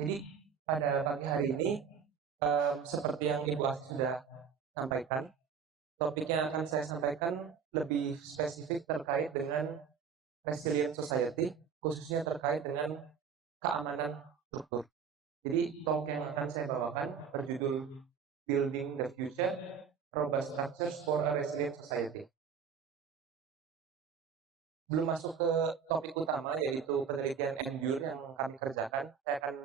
Jadi pada pagi hari ini, seperti yang Ibu Asih sudah sampaikan, topik yang akan saya sampaikan lebih spesifik terkait dengan resilient society, khususnya terkait dengan keamanan struktur. Jadi talk yang akan saya bawakan berjudul Building the Future, Robust Structures for a Resilient Society. Belum masuk ke topik utama, yaitu penelitian Endure yang kami kerjakan, saya akan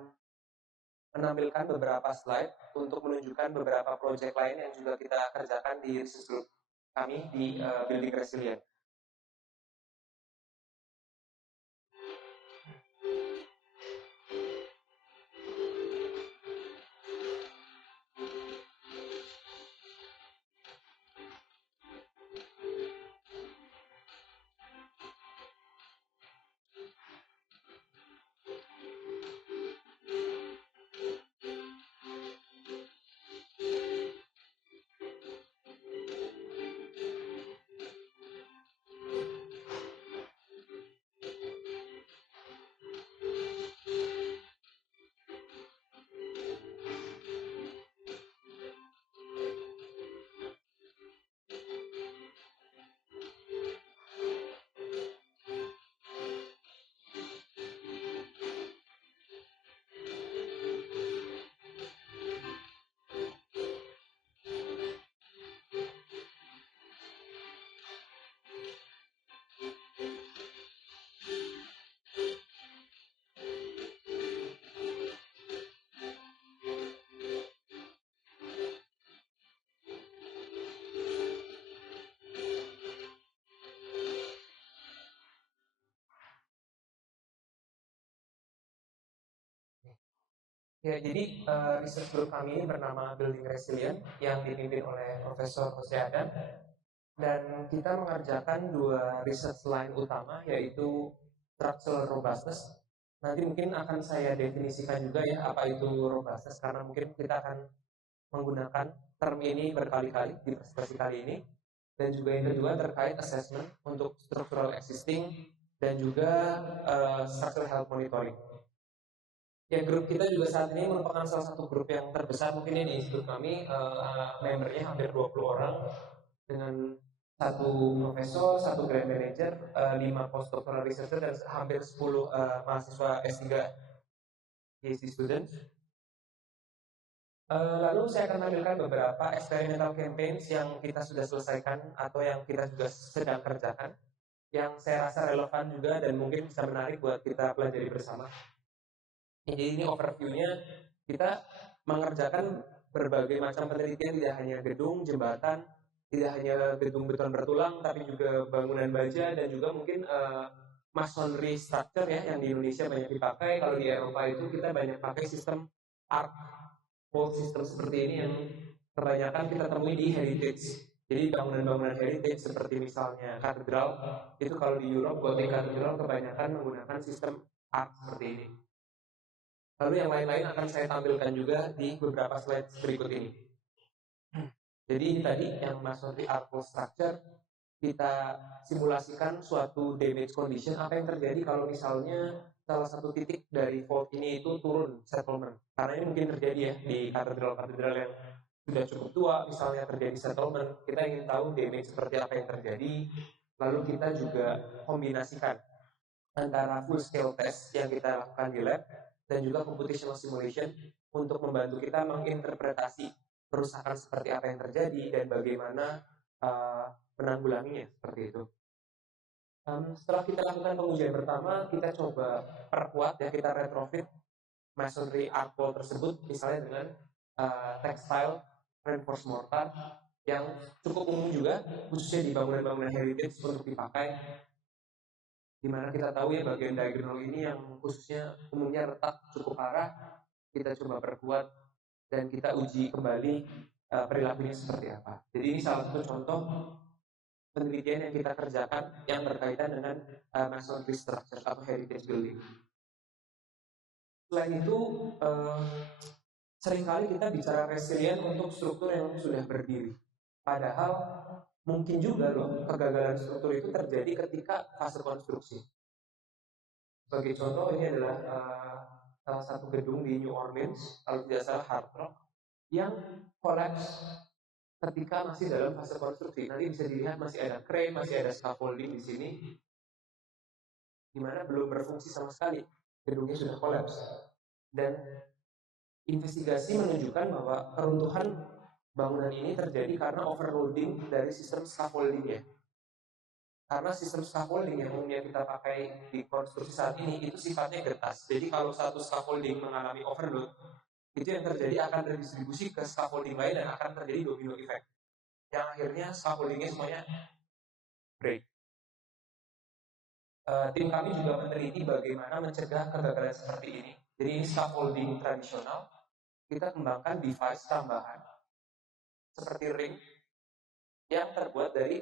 menampilkan beberapa slide untuk menunjukkan beberapa proyek lain yang juga kita kerjakan di research group kami di Building Resilient. Ya, jadi research group kami ini bernama Building Resilient yang dipimpin oleh Profesor Jose Adam, dan kita mengerjakan dua research line utama, yaitu structural robustness. Nanti mungkin akan saya definisikan juga ya apa itu robustness, karena mungkin kita akan menggunakan term ini berkali-kali di presentasi kali ini. Dan juga yang kedua terkait assessment untuk structural existing dan juga structural health monitoring. Ya, grup kita juga saat ini merupakan salah satu grup yang terbesar mungkin di institut kami, membernya hampir 20 orang dengan satu profesor, satu grant manager, 5 postdoctoral researcher, dan hampir 10 mahasiswa S3 PhD students. Lalu saya akan tampilkan beberapa experimental campaigns yang kita sudah selesaikan atau yang kita juga sedang kerjakan, yang saya rasa relevan juga dan mungkin bisa menarik buat kita pelajari bersama. Jadi ini overview-nya, kita mengerjakan berbagai macam penelitian, tidak hanya gedung, jembatan, tidak hanya gedung beton bertulang, tapi juga bangunan baja dan juga mungkin masonry structure ya, yang di Indonesia banyak dipakai. Kalau di Eropa itu kita banyak pakai sistem arc wall system seperti ini yang kebanyakan kita temui di heritage. Jadi bangunan-bangunan heritage seperti misalnya katedral, itu kalau di Europe, Gothic katedral kebanyakan menggunakan sistem arc seperti ini. Lalu yang lain-lain akan saya tampilkan juga di beberapa slide berikut ini. Jadi ini tadi yang masuk di arc wall structure, kita simulasikan suatu damage condition, apa yang terjadi kalau misalnya salah satu titik dari fault ini itu turun settlement. Karena ini mungkin terjadi ya di katedral-katedral yang sudah cukup tua, misalnya terjadi settlement, kita ingin tahu damage seperti apa yang terjadi. Lalu kita juga kombinasikan antara full scale test yang kita lakukan di lab dan juga computational simulation untuk membantu kita menginterpretasi kerusakan seperti apa yang terjadi dan bagaimana menanggulanginya seperti itu. Setelah kita lakukan pengujian pertama, kita coba perkuat ya, kita retrofit masonry arc wall tersebut misalnya dengan textile reinforced mortar yang cukup umum juga, khususnya di bangunan-bangunan heritage untuk dipakai, dimana kita tahu ya bagian diagonal ini yang khususnya umumnya retak cukup parah, kita coba perkuat dan kita uji kembali perilakunya seperti apa. Jadi ini salah satu contoh penelitian yang kita kerjakan yang berkaitan dengan masonry structure atau heritage building. Selain itu, seringkali kita bicara resilient untuk struktur yang sudah berdiri. Padahal mungkin juga loh kegagalan struktur itu terjadi ketika fase konstruksi. Sebagai contoh, ini adalah salah satu gedung di New Orleans, kalau tidak salah Hard Rock, yang collapse ketika masih dalam fase konstruksi. Nanti bisa dilihat masih ada crane, masih ada scaffolding di sini, di mana belum berfungsi sama sekali. Gedungnya sudah collapse. Dan investigasi menunjukkan bahwa keruntuhan bangunan ini terjadi karena overloading dari sistem scaffoldingnya. Karena sistem scaffolding yang umumnya kita pakai di konstruksi saat ini itu sifatnya gertas. Jadi kalau satu scaffolding mengalami overload, itu yang terjadi akan terdistribusi ke scaffolding lain dan akan terjadi domino effect. Yang akhirnya scaffoldingnya semuanya break. Tim kami juga meneliti bagaimana mencegah kegagalan seperti ini. Jadi ini scaffolding tradisional, kita kembangkan device tambahan seperti ring yang terbuat dari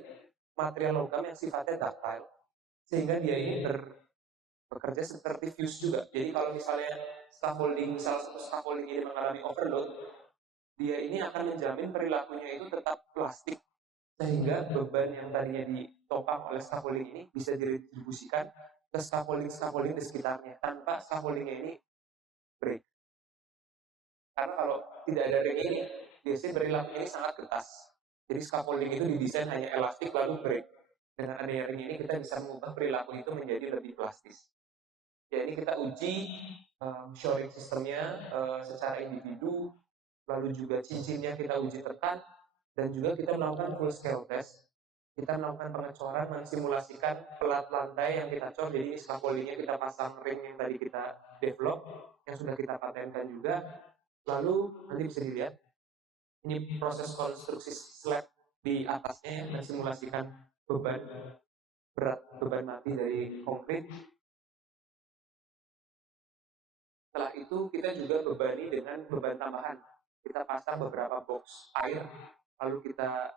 material logam yang sifatnya ductile, sehingga dia ini bekerja seperti fuse juga. Jadi kalau misalnya scaffolding, salah satu scaffolding ini mengalami overload, dia ini akan menjamin perilakunya itu tetap plastik, sehingga beban yang tadinya ditopang oleh scaffolding ini bisa didistribusikan ke scaffolding di sekitarnya tanpa scaffoldingnya ini break. Karena kalau tidak ada ring ini, biasanya perilakunya ini sangat keras. Jadi scaffolding itu didesain hanya elastik lalu break. Dengan adanya ring ini kita bisa mengubah perilaku itu menjadi lebih plastis. Jadi kita uji shoring sistemnya secara individu, lalu juga cincinnya kita uji tekan, dan juga kita melakukan full scale test. Kita melakukan pengecoran, mensimulasikan pelat lantai yang kita cor, jadi scaffoldingnya kita pasang ring yang tadi kita develop, yang sudah kita patenkan juga. Lalu nanti bisa dilihat, ini proses konstruksi slab di atasnya yang mensimulasikan beban mati dari konkrit. Setelah itu kita juga bebani dengan beban tambahan. Kita pasang beberapa box air, lalu kita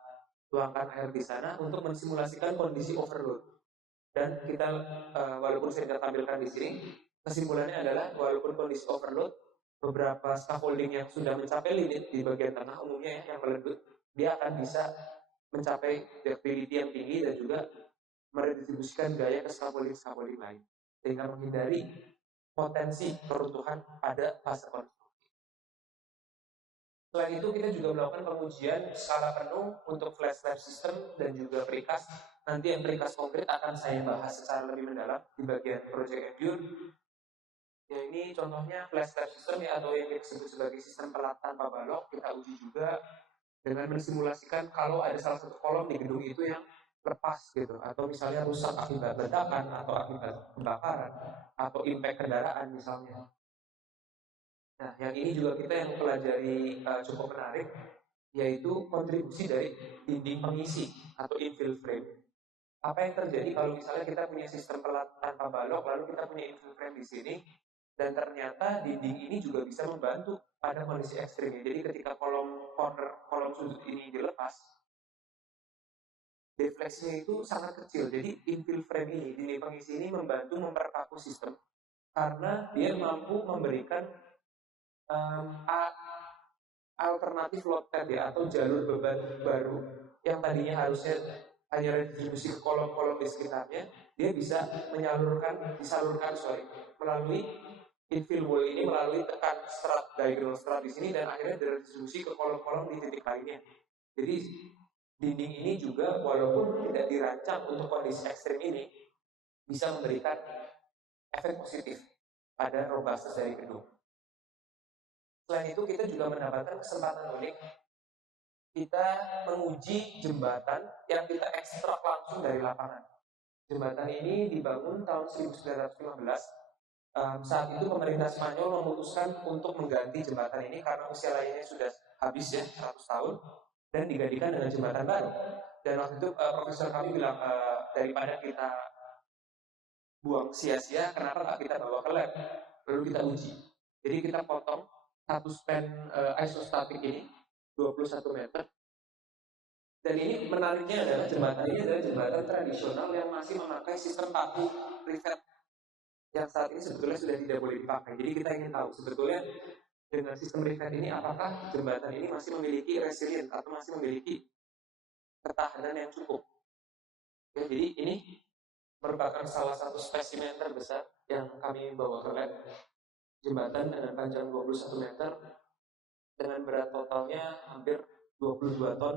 tuangkan air di sana untuk mensimulasikan kondisi overload. Dan kita, walaupun saya tidak tampilkan di sini, kesimpulannya adalah walaupun kondisi overload, beberapa scaffolding yang sudah mencapai limit di bagian tengah umumnya yang meledut, dia akan bisa mencapai ductility yang tinggi dan juga meredistribusikan gaya ke scaffolding lain, sehingga menghindari potensi keruntuhan pada fase konstruksi. Selain itu kita juga melakukan pengujian skala penuh untuk flat slab system dan juga precast. Nanti yang precast konkret akan saya bahas secara lebih mendalam di bagian project endure. Ya ini contohnya flat slab system ya, atau yang disebut sebagai sistem pelat tanpa balok. Kita uji juga dengan mensimulasikan kalau ada salah satu kolom di gedung itu yang lepas gitu, atau misalnya rusak akibat ledakan atau akibat kebakaran atau impact kendaraan misalnya. Nah, yang ini juga kita yang pelajari cukup menarik, yaitu kontribusi dari dinding pengisi atau infill frame. Apa yang terjadi kalau misalnya kita punya sistem pelat tanpa balok, lalu kita punya infill frame di sini, dan ternyata dinding ini juga bisa membantu pada kondisi ekstrimnya. Jadi ketika kolom sudut ini dilepas, defleksinya itu sangat kecil. Jadi infill frame ini, dinding pengisi ini membantu memperkaku sistem karena dia mampu memberikan alternatif load tab ya, atau jalur beban baru yang tadinya harusnya hanya redistribusi ke kolom-kolom di sekitarnya, dia bisa disalurkan melalui infill wall ini, melalui tekan strat, diagonal strat di sini, dan akhirnya diredistribusi ke kolom-kolom di titik lainnya. Jadi dinding ini juga walaupun tidak dirancang untuk kondisi ekstrim ini, bisa memberikan efek positif pada robustness dari gedung. Selain itu kita juga mendapatkan kesempatan unik. Kita menguji jembatan yang kita ekstrak langsung dari lapangan. Jembatan ini dibangun tahun 1915. Saat itu pemerintah Spanyol memutuskan untuk mengganti jembatan ini karena usia lainnya sudah habis ya, 100 tahun, dan digantikan dengan jembatan baru. Dan waktu itu profesor kami bilang, daripada kita buang sia-sia, kenapa nggak kita bawa ke lab, lalu kita uji. Jadi kita potong satu span isostatik ini 21 meter. Dan ini menariknya adalah jembatan ini adalah jembatan tradisional yang masih memakai sistem paku rivet yang saat ini sebetulnya sudah tidak boleh dipakai. Jadi kita ingin tahu sebetulnya dengan sistem rivet ini apakah jembatan ini masih memiliki resilient atau masih memiliki ketahanan yang cukup. Ya, jadi ini merupakan salah satu spesimen terbesar yang kami bawa ke lab. jembatan dengan panjang 21 meter dengan berat totalnya hampir 22 ton.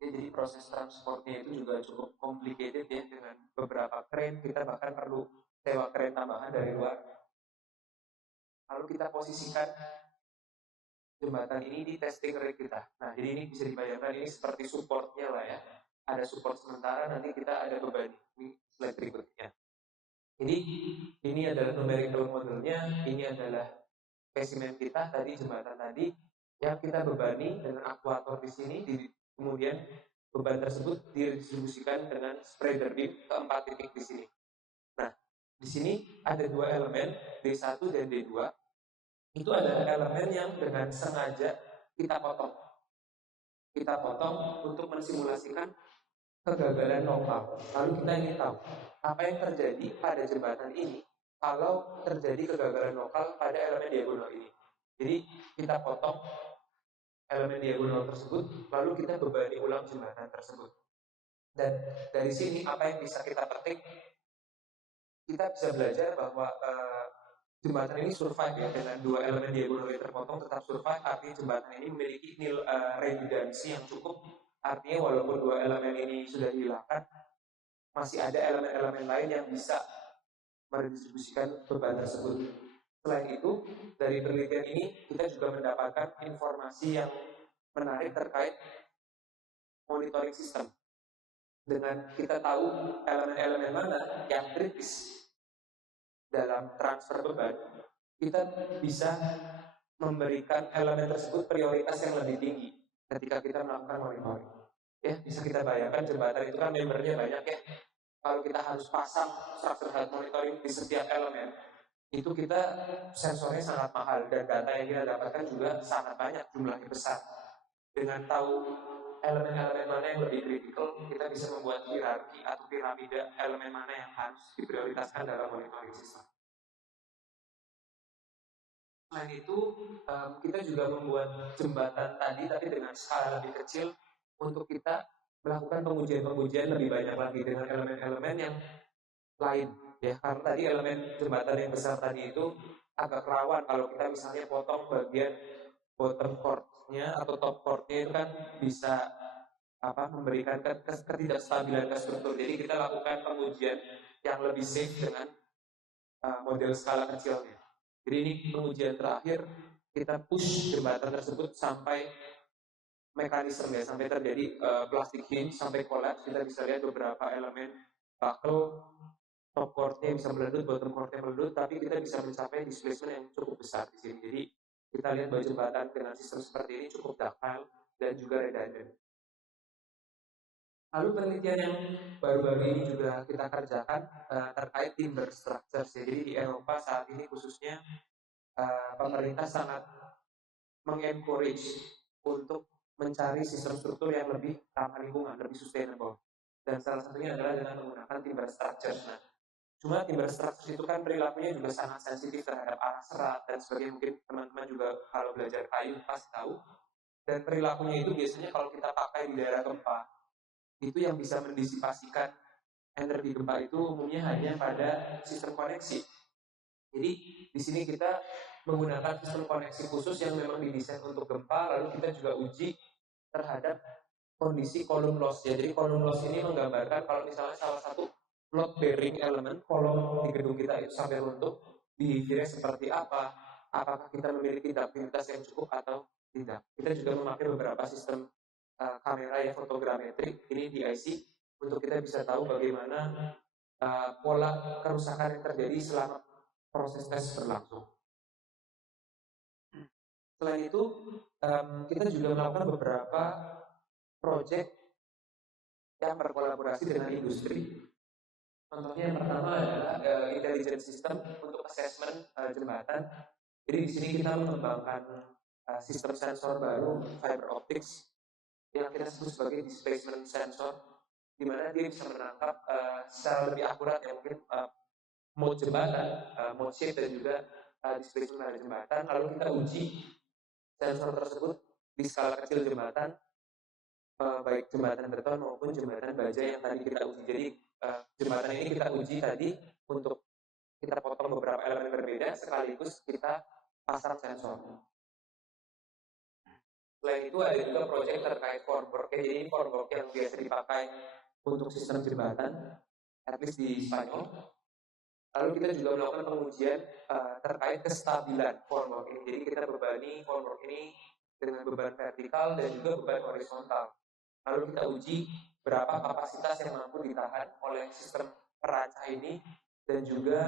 Jadi proses transportnya itu juga cukup complicated ya, dengan beberapa kren. Kita bahkan perlu sewa kren tambahan dari luar. Lalu kita posisikan jembatan ini di testing rig kita. Nah, jadi ini bisa dibayangkan ini seperti supportnya lah ya. Ada support sementara, nanti kita ada beban. Ini slide berikutnya. Jadi ini adalah numerical modelnya, ini adalah spesimen kita tadi, jembatan tadi yang kita bebani dengan akuator di sini, kemudian beban tersebut didistribusikan dengan spreader beam ke 4 titik di sini. Nah, di sini ada dua elemen, D1 dan D2. Itu adalah elemen yang dengan sengaja kita potong. Kita potong untuk mensimulasikan kegagalan lokal. Lalu kita ingin tahu apa yang terjadi pada jembatan ini kalau terjadi kegagalan lokal pada elemen diagonal ini. Jadi kita potong elemen diagonal tersebut, lalu kita bebani ulang jembatan tersebut. Dan dari sini apa yang bisa kita petik? Kita bisa belajar bahwa jembatan ini survive ya, dengan dua elemen diagonal yang terpotong tetap survive. Artinya jembatan ini memiliki redundancy yang cukup. Artinya walaupun dua elemen ini sudah dihilangkan, masih ada elemen-elemen lain yang bisa meredistribusikan beban tersebut. Selain itu, dari penelitian ini kita juga mendapatkan informasi yang menarik terkait monitoring system. Dengan kita tahu elemen-elemen mana yang kritis dalam transfer beban, kita bisa memberikan elemen tersebut prioritas yang lebih tinggi ketika kita melakukan monitoring. Ya, bisa kita bayangkan jembatan itu kan membernya banyak ya. Kalau kita harus pasang structure health monitoring di setiap elemen, itu kita sensornya sangat mahal dan data yang kita dapatkan juga sangat banyak, jumlahnya besar. Dengan tahu elemen-elemen mana yang lebih kritikal, kita bisa membuat hierarki atau piramida elemen mana yang harus diprioritaskan dalam monitoring system. Selain itu, kita juga membuat jembatan tadi tapi dengan skala lebih kecil untuk kita melakukan pengujian-pengujian lebih banyak lagi dengan elemen-elemen yang lain ya, karena tadi elemen jembatan yang besar tadi itu agak rawan kalau kita misalnya potong bagian bottom chordnya atau top chordnya itu kan bisa memberikan ketidakstabilan ke struktur. Jadi kita lakukan pengujian yang lebih safe dengan model skala kecilnya. Jadi ini pengujian terakhir, kita push jembatan tersebut sampai mekanisme sampai terjadi plastic hinge sampai collapse. Kita bisa lihat beberapa elemen buckle, top chordnya bisa meledut, bottom chordnya meledut, tapi kita bisa mencapai displacement yang cukup besar di sini. Jadi kita lihat bahwa jembatan dengan sistem seperti ini cukup ductile dan juga redundant. Lalu penelitian yang baru-baru ini juga kita kerjakan terkait timber structures. Jadi di Eropa saat ini khususnya pemerintah sangat mengencourage untuk mencari sistem struktur yang lebih ramah lingkungan, lebih sustainable. Dan salah satunya adalah dengan menggunakan timber structures. Nah, cuma timber structures itu kan perilakunya juga sangat sensitif terhadap arah serat dan sebagainya. Mungkin teman-teman juga kalau belajar kayu pasti tahu. Dan perilakunya itu biasanya kalau kita pakai di daerah gempa, itu yang bisa mendisipasikan energi gempa itu umumnya hanya pada sistem koneksi. Jadi di sini kita menggunakan sistem koneksi khusus yang memang didesain untuk gempa, lalu kita juga uji terhadap kondisi column loss. Jadi column loss ini menggambarkan kalau misalnya salah satu load bearing elemen kolom di gedung kita itu sampai runtuh, behavior seperti apa, apakah kita memiliki ductility yang cukup atau tidak. Kita juga memakai beberapa sistem kamera yang fotogrametrik ini di IC untuk kita bisa tahu bagaimana pola kerusakan yang terjadi selama proses tes berlangsung. Selain itu, kita juga melakukan beberapa proyek yang berkolaborasi dengan industri. Contohnya yang pertama adalah intelligent system untuk assessment jembatan. Jadi di sini kita mengembangkan sistem sensor baru fiber optics yang kita sebut sebagai displacement sensor, di mana dia bisa menangkap secara lebih akurat ya mungkin mode jembatan, mode shape dan juga displacement pada jembatan. Lalu kita uji sensor tersebut di skala kecil jembatan, baik jembatan beton maupun jembatan baja yang tadi kita uji. Jadi jembatan ini kita uji tadi untuk kita potong beberapa elemen berbeda sekaligus kita pasang sensor. Selain itu ada juga proyek terkait formwork. Jadi ini formwork yang biasa dipakai untuk sistem jembatan, at least di Spanyol. Lalu kita juga melakukan pengujian terkait kestabilan formwork ini. Jadi kita bebani formwork ini dengan beban vertikal dan juga beban horizontal. Lalu kita uji berapa kapasitas yang mampu ditahan oleh sistem perancah ini dan juga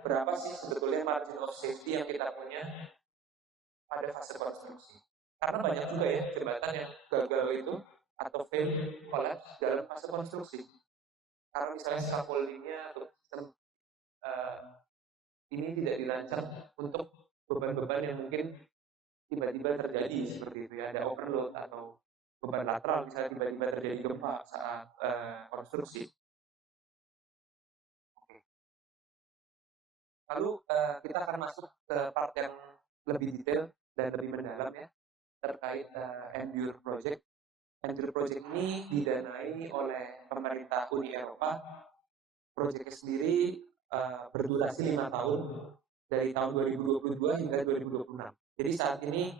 berapa sih sebetulnya margin of safety yang kita punya pada fase konstruksi. Karena banyak juga ya jembatan yang gagal itu atau fail collapse dalam fase konstruksi. Karena misalnya scaffoldingnya atau sistem ini tidak dirancang untuk beban-beban yang mungkin tiba-tiba terjadi seperti itu ya, ada overload atau beban lateral misalnya tiba-tiba terjadi gempa saat konstruksi. Oke. Lalu kita akan masuk ke part yang lebih detail dan lebih mendalam ya terkait Endure Project. Endure Project ini didanai oleh pemerintah Uni Eropa. Project sendiri berdurasi 5 tahun dari tahun 2022 hingga 2026. Jadi saat ini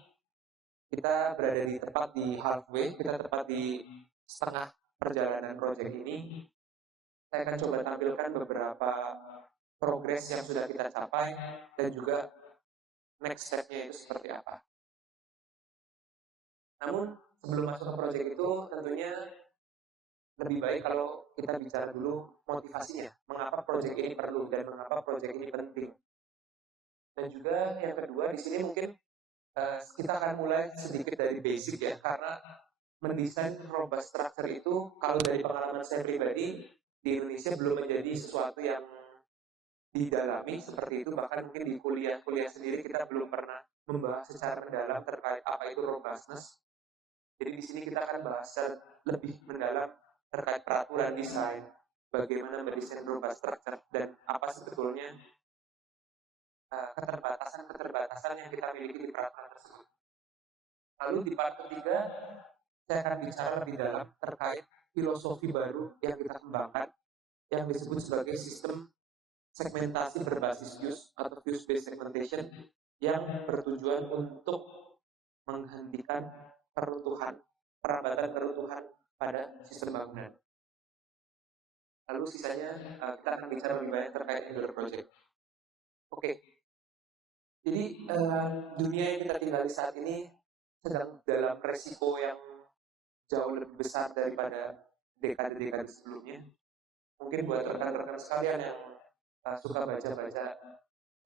kita berada di tepat di halfway, kita tepat di setengah perjalanan proyek ini. Saya akan coba tampilkan beberapa progres yang sudah kita capai dan juga next step-nya itu seperti apa. Namun sebelum masuk ke proyek itu tentunya lebih baik kalau kita bicara dulu motivasinya, mengapa proyek ini perlu dan mengapa proyek ini penting. Dan juga yang kedua di sini mungkin kita akan mulai sedikit dari basic ya, karena mendesain robust structure itu kalau dari pengalaman saya pribadi di Indonesia belum menjadi sesuatu yang didalami seperti itu, bahkan mungkin di kuliah sendiri kita belum pernah membahas secara mendalam terkait apa itu robustness. Jadi di sini kita akan bahas lebih mendalam terkait peraturan desain, bagaimana mendesain robust structure dan apa sebetulnya keterbatasan yang kita miliki di peraturan tersebut. Lalu di part ketiga saya akan bicara lebih dalam terkait filosofi baru yang kita kembangkan yang disebut sebagai sistem segmentasi berbasis use atau use-based segmentation yang bertujuan untuk menghentikan perambatan keruntuhan pada sistem bangunan. Lalu sisanya kita akan bicara lebih banyak terkait Endure Project. Oke. Jadi dunia yang kita tinggali saat ini sedang dalam resiko yang jauh lebih besar daripada dekade-dekade sebelumnya. Mungkin buat rekan-rekan sekalian yang suka baca-baca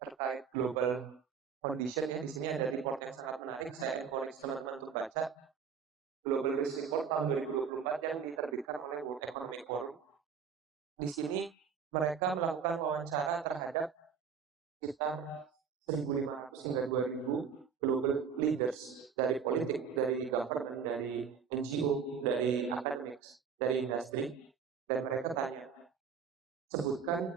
terkait global condition ya, di sini ada report yang sangat menarik. Saya encourage teman-teman untuk baca Global Risk Report tahun 2024 yang diterbitkan oleh World Economic Forum. Di sini mereka melakukan wawancara terhadap sekitar 1.500 hingga 2.000 global leaders dari politik, dari government, dari NGO, dari academics, dari industri, dan mereka tanya, sebutkan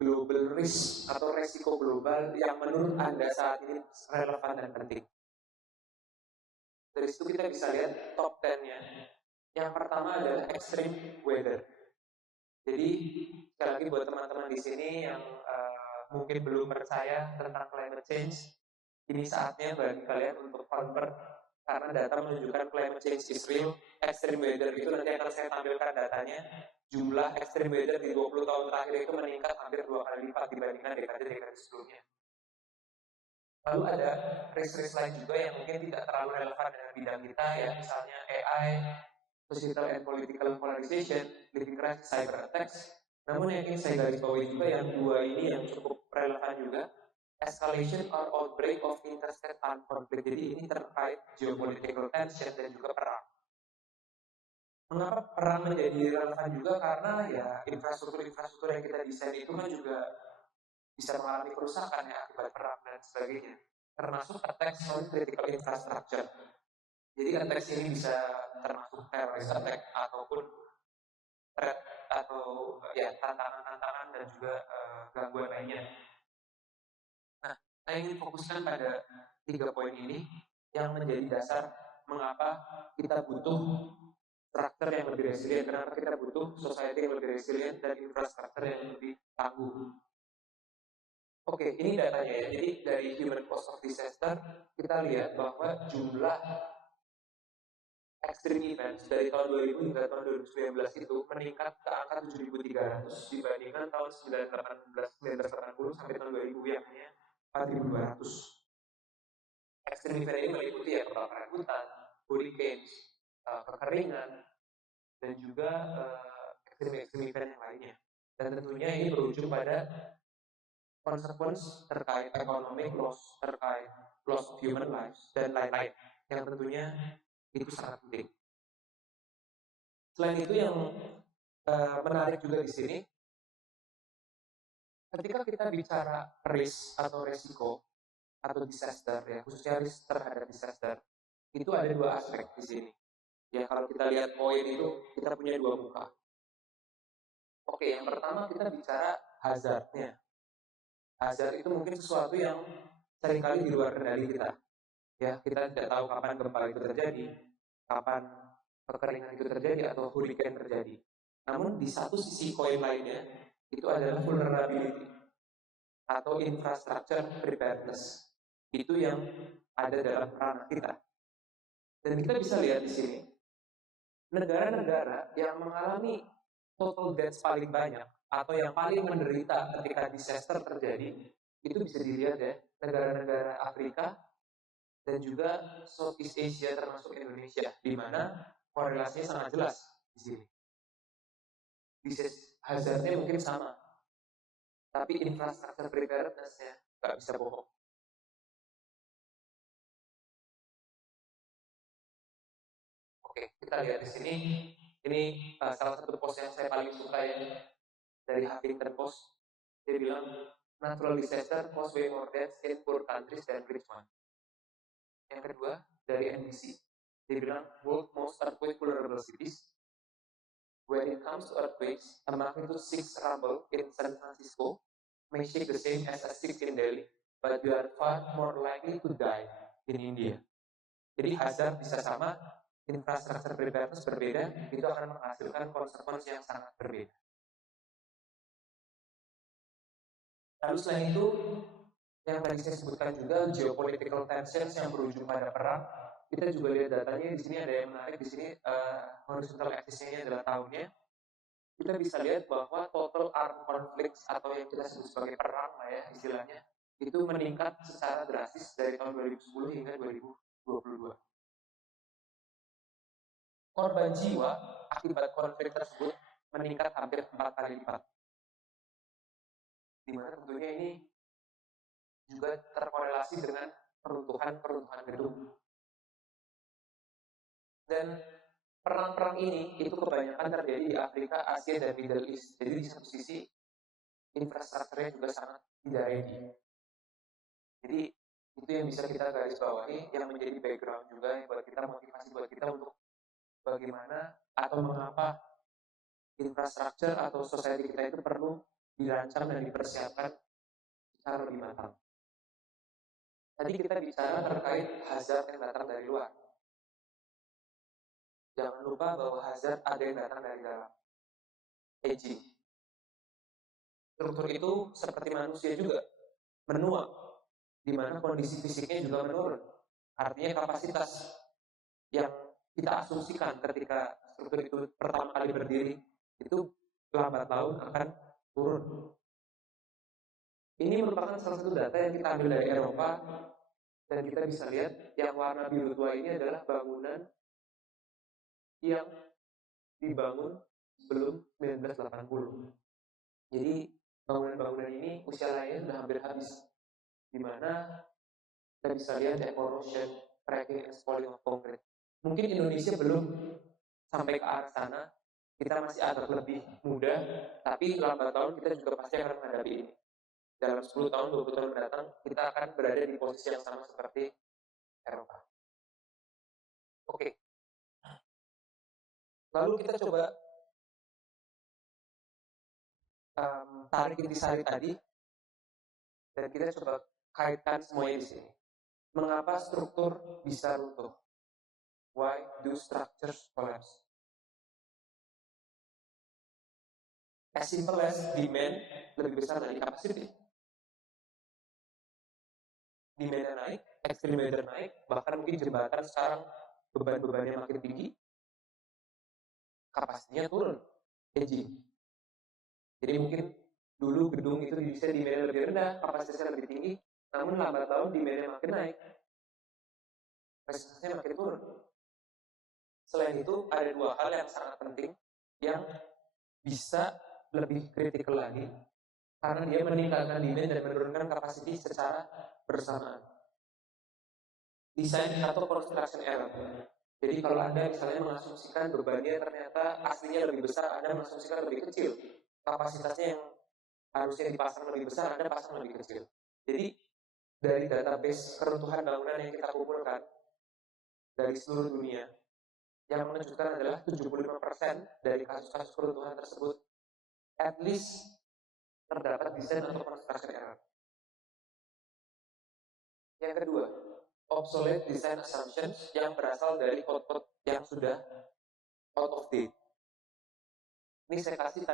global risk atau resiko global yang menurut Anda saat ini relevan dan penting. Dari situ kita bisa lihat top 10-nya. Yang pertama adalah extreme weather. Jadi sekali lagi buat teman-teman di sini yang mungkin belum percaya tentang climate change, ini saatnya bagi kalian untuk convert karena data menunjukkan climate change is real. Extreme weather itu nanti akan saya tampilkan datanya. Jumlah extreme weather di 20 tahun terakhir itu meningkat hampir 2 kali lipat dibandingkan dekade-dekade sebelumnya. Lalu ada risk-risk lain juga yang mungkin tidak terlalu relevan dengan bidang kita ya, misalnya AI, societal and political polarization, living rights, cyber attacks. Namun yang ingin saya garis bawahi juga yang dua ini yang cukup relevan juga, escalation or outbreak of interstate armed conflict. Jadi ini terkait geopolitical tension dan juga perang. Mengapa perang menjadi relevan juga? Karena ya infrastruktur yang kita desain itu kan juga bisa mengalami kerusakan ya akibat perang dan sebagainya, termasuk attacks on critical infrastructure. Jadi attacks ini bisa termasuk terrorist attack ataupun threat atau ya tantangan-tantangan dan juga gangguan lainnya. Nah, saya ingin fokuskan pada 3 poin ini yang menjadi dasar mengapa kita butuh struktur yang lebih resilient, kenapa kita butuh society yang lebih resilient dan infrastruktur yang lebih tangguh. Oke, ini datanya ya. Jadi dari Human Cost of Disaster kita lihat bahwa jumlah extreme events dari tahun 2000 hingga tahun 2019 itu meningkat ke angka 7.300 dibandingkan tahun 1980 sampai tahun 2000 yang hanya 4.200. Extreme event ini meliputi ya kebakaran hutan, hurricanes, kekeringan, dan juga extreme event yang lainnya. Dan tentunya ini berujung pada consequence terkait economic loss, terkait loss of human lives, dan lain-lain. Yang tentunya itu sangat penting. Selain itu yang menarik juga di sini, ketika kita bicara risk atau resiko atau disaster ya, khususnya risk terhadap disaster, itu ada dua aspek di sini. Ya kalau kita lihat koin itu kita punya dua muka. Oke, yang pertama kita bicara hazardnya. Hazard itu mungkin sesuatu yang seringkali di luar kendali kita. Ya, kita tidak tahu kapan gempa itu terjadi, kapan kekeringan itu terjadi atau hurricane terjadi. Namun di satu sisi koin lainnya itu adalah vulnerability atau infrastructure preparedness. Itu yang ada dalam ranah kita. Dan kita bisa lihat di sini negara-negara yang mengalami total deaths paling banyak atau yang paling menderita ketika disaster terjadi itu bisa dilihat ya, negara-negara Afrika dan juga Southeast Asia termasuk Indonesia, di mana korelasinya sangat jelas di sini. Hazardnya mungkin sama, tapi infrastruktur preparedness-nya nggak bisa bohong. Oke, kita lihat di sini. Ini salah satu post yang saya paling suka ya dari Huffington Post. Dia bilang natural disaster cause way more deaths in poor countries than rich ones. Yang kedua dari NBC, dia bilang world most earthquake vulnerable cities. When it comes to earthquakes, a magnitude 6 rumble in San Francisco may shake the same as a 6 in Delhi, but you are far more likely to die in India. Jadi hazard bisa sama, infrastruktur preparedness berbeda, itu akan menghasilkan konsekuensi yang sangat berbeda. Lalu selain itu, yang tadi saya sebutkan juga geopolitical tensions yang berujung pada perang. Kita juga lihat datanya di sini ada yang menarik di sini horizontal axis-nya adalah tahunnya. Kita bisa lihat bahwa total armed conflicts atau yang kita sebut sebagai perang lah ya istilahnya itu meningkat secara drastis dari tahun 2010 hingga 2022. Korban jiwa akibat konflik tersebut meningkat hampir 4 kali lipat. Di mana tentunya ini juga terkorelasi dengan peruntuhan gedung. Dan perang-perang ini itu kebanyakan terjadi di Afrika, Asia, dan Middle East. Jadi di satu sisi infrastrukturnya juga sangat tidak ready. Jadi itu yang bisa kita garis bawahi, yang menjadi background juga buat kita, motivasi buat kita untuk bagaimana atau mengapa infrastruktur atau society kita itu perlu dirancang dan dipersiapkan secara lebih matang. Tadi kita bicara terkait hazard yang datang dari luar. Jangan lupa bahwa hazard ada yang datang dari dalam. Aging. Struktur itu seperti manusia juga menua, di mana kondisi fisiknya juga menurun. Artinya kapasitas yang kita asumsikan ketika struktur itu pertama kali berdiri itu lambat laun akan turun. Ini merupakan salah satu data yang kita ambil dari Eropa dan kita bisa lihat yang warna biru tua ini adalah bangunan yang dibangun sebelum 1980. Jadi bangunan-bangunan ini usianya sudah hampir habis, di mana kita bisa lihat erosion, cracking, and spoiling of concrete. Mungkin Indonesia belum sampai ke arah sana, kita masih agak lebih muda, tapi lambat tahun kita juga pasti akan menghadapi ini. Dalam 10 tahun, 20 tahun mendatang, kita akan berada di posisi yang sama seperti Eropa. Oke. Lalu kita coba tarik intisari tadi, dan kita coba kaitkan semuanya di sini. Mengapa struktur bisa runtuh? Why do structures collapse? As simple as demand lebih besar dari capacity. demand-nya naik, extreme weather naik, bahkan mungkin jembatan sekarang beban-bebannya makin tinggi, kapasitinya turun, aging. Jadi mungkin dulu gedung itu bisa demand lebih rendah, kapasitasnya lebih tinggi, namun lambat laun demand-nya makin naik, kapasitasnya makin turun. Selain itu, ada dua hal yang sangat penting yang bisa lebih kritikal lagi, karena dia meningkatkan demand dan menurunkan kapasiti secara bersamaan. Desain atau construction error. Jadi kalau Anda misalnya mengasumsikan bebannya ternyata aslinya lebih besar, Anda mengasumsikan lebih kecil. Kapasitasnya yang harusnya dipasang lebih besar, Anda pasang lebih kecil. Jadi dari database keruntuhan bangunan yang kita kumpulkan dari seluruh dunia, yang mengejutkan adalah 75% dari kasus-kasus keruntuhan tersebut at least terdapat desain atau construction error. Yang kedua, obsolete design assumptions yang berasal dari code-code yang sudah out of date. Ini saya kasih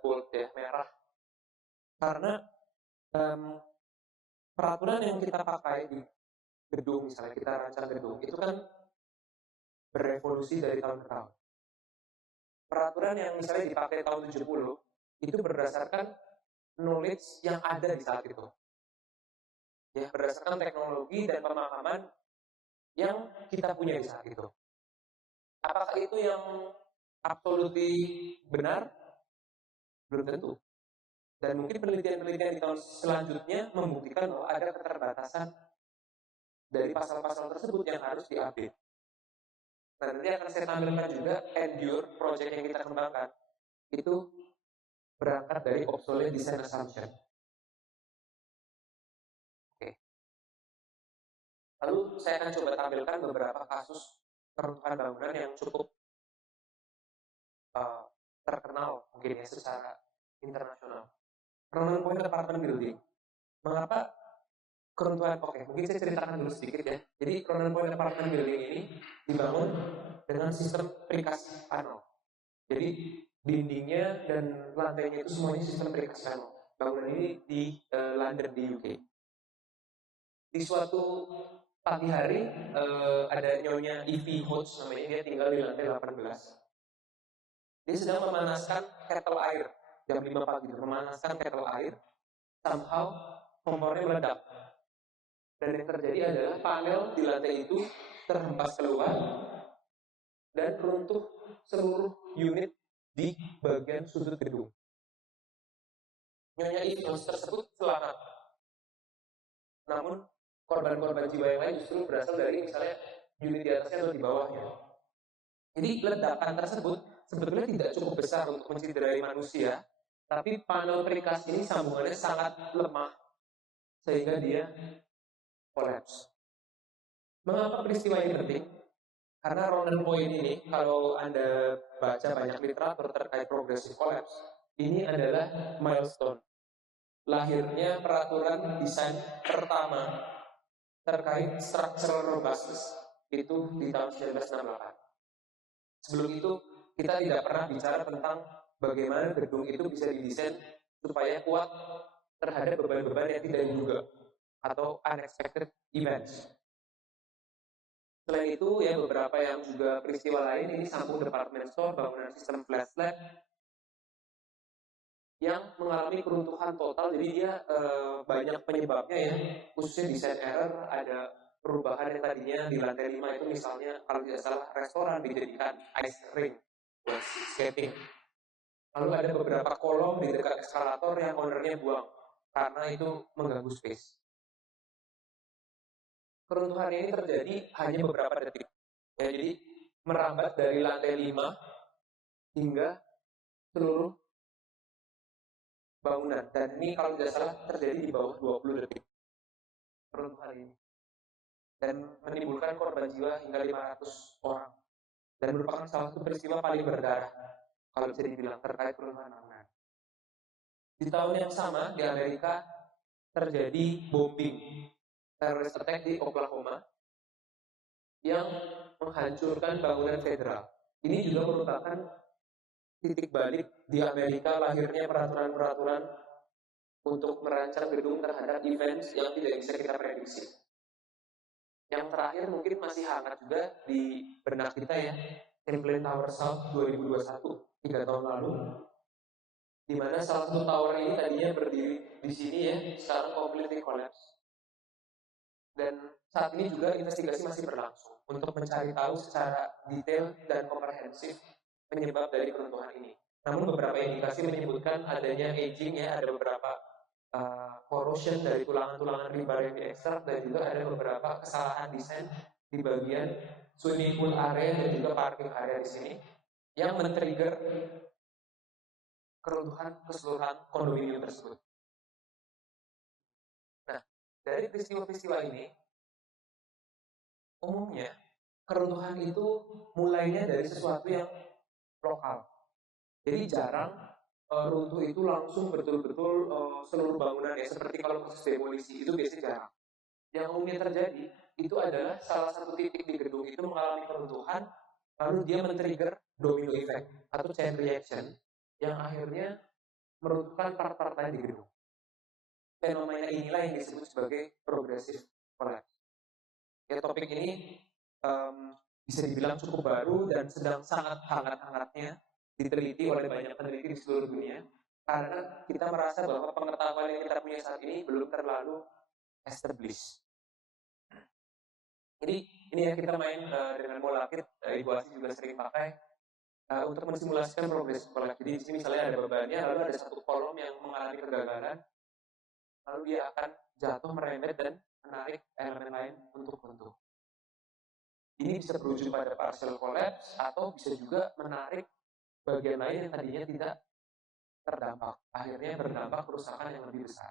bold ya, merah. Karena peraturan yang kita pakai di gedung, misalnya kita rancang gedung, itu kan berevolusi dari tahun ke tahun. Peraturan yang misalnya dipakai tahun 70, itu berdasarkan knowledge yang ada di saat itu. Ya, berdasarkan teknologi dan pemahaman yang kita punya di saat itu. Apakah itu yang absolutely benar? Belum tentu. Dan mungkin penelitian-penelitian di tahun selanjutnya membuktikan bahwa ada keterbatasan dari pasal-pasal tersebut yang harus diupdate. Nah, nanti akan saya tampilkan juga Endure, project yang kita kembangkan, itu berangkat dari obsolete design assumption. Oke. Lalu saya akan coba tampilkan beberapa kasus keruntuhan bangunan yang cukup terkenal mungkin ya secara internasional. Crown Point Apartment Building. Mengapa keruntuhan? Oke, mungkin saya ceritakan dulu sedikit ya. Jadi Crown Point Apartment Building ini dibangun dengan sistem precast panel. Jadi dindingnya dan lantainya itu semuanya sistem precast panel. Bangunan ini di London di UK. Di suatu pagi hari ada nyonya Evie Hodge namanya, dia tinggal di lantai 18. Dia sedang memanaskan kettle air jam 5 pagi, memanaskan kettle air, somehow kompornya meledak. Dan yang terjadi adalah panel di lantai itu terhempas keluar dan runtuh seluruh unit di bagian sudut gedung. Nyonya Evie tersebut selamat. Namun korban-korban jiwa yang lain justru berasal dari misalnya unit di atasnya atau di bawahnya. Jadi ledakan tersebut sebetulnya tidak cukup besar untuk mencederai manusia, tapi panel precast ini sambungannya sangat lemah sehingga dia collapse. Mengapa peristiwa ini penting? Karena Ronan Point ini, kalau Anda baca banyak literatur terkait progressive collapse, ini adalah milestone. Lahirnya peraturan desain pertama terkait structural robustness itu di tahun 1968. Sebelum itu kita tidak pernah bicara tentang bagaimana gedung itu bisa didesain supaya kuat terhadap beban-beban yang tidak diduga atau unexpected events. Selain itu ya beberapa yang juga peristiwa lain, ini Sambung Department Store, bangunan sistem flat slab yang mengalami keruntuhan total. Jadi dia banyak penyebabnya ya, khususnya desain error. Ada perubahan yang tadinya di lantai 5 itu misalnya kalau tidak salah restoran dijadikan ice ring buat skating. Lalu ada beberapa kolom di dekat eskalator yang ownernya buang karena itu mengganggu space. Keruntuhan ini terjadi hanya beberapa detik. Ya, jadi merambat dari lantai 5 hingga seluruh bangunan. Dan ini kalau tidak salah terjadi di bawah 20 detik. Keruntuhan ini. Dan menimbulkan korban jiwa hingga 500 orang. Dan merupakan salah satu peristiwa paling berdarah kalau bisa dibilang terkait keruntuhan bangunan. Di tahun yang sama di Amerika terjadi bombing terrorist attack di Oklahoma yang menghancurkan bangunan federal. Ini juga merupakan titik balik di Amerika lahirnya peraturan-peraturan untuk merancang gedung terhadap event yang tidak bisa kita prediksi. Yang terakhir mungkin masih hangat juga di benak kita ya, Champlain Tower South 2021, 3 tahun lalu, di mana salah satu tower ini tadinya berdiri di sini ya, sekarang completely collapse. Dan saat ini juga investigasi masih berlangsung untuk mencari tahu secara detail dan komprehensif penyebab dari keruntuhan ini. Namun beberapa indikasi menyebutkan adanya aging ya, ada beberapa corrosion dari tulangan-tulangan rebar yang diekstrak, dan juga ada beberapa kesalahan desain di bagian swimming pool area dan juga parking area di sini yang men-trigger keruntuhan keseluruhan kondominium tersebut. Nah, dari peristiwa-peristiwa ini, umumnya keruntuhan itu mulainya dari sesuatu yang lokal. Jadi jarang runtuh itu langsung betul-betul seluruh bangunan ya, seperti kalau proses demolisi itu biasanya jarang. Yang umumnya terjadi itu adalah salah satu titik di gedung itu mengalami keruntuhan, lalu dia men-trigger domino effect atau chain reaction yang akhirnya meruntuhkan part-part lain di gedung. Fenomena inilah yang disebut sebagai progressive collapse. Ya, topik ini bisa dibilang cukup baru dan sedang sangat hangat-hangatnya diteliti oleh banyak peneliti di seluruh dunia, karena kita merasa bahwa pengetahuan yang kita punya saat ini belum terlalu established. Jadi ini ya, kita main dengan bola kit, Ibu Asi juga sering pakai untuk mensimulasikan progressive collapse. Jadi di sini misalnya ada bebannya, lalu ada satu kolom yang mengalami kegagalan, lalu dia akan jatuh merembet dan menarik elemen lain untuk runtuh. Ini bisa berujung pada partial collapse atau bisa juga menarik bagian lain yang tadinya tidak terdampak, akhirnya berdampak kerusakan yang lebih besar.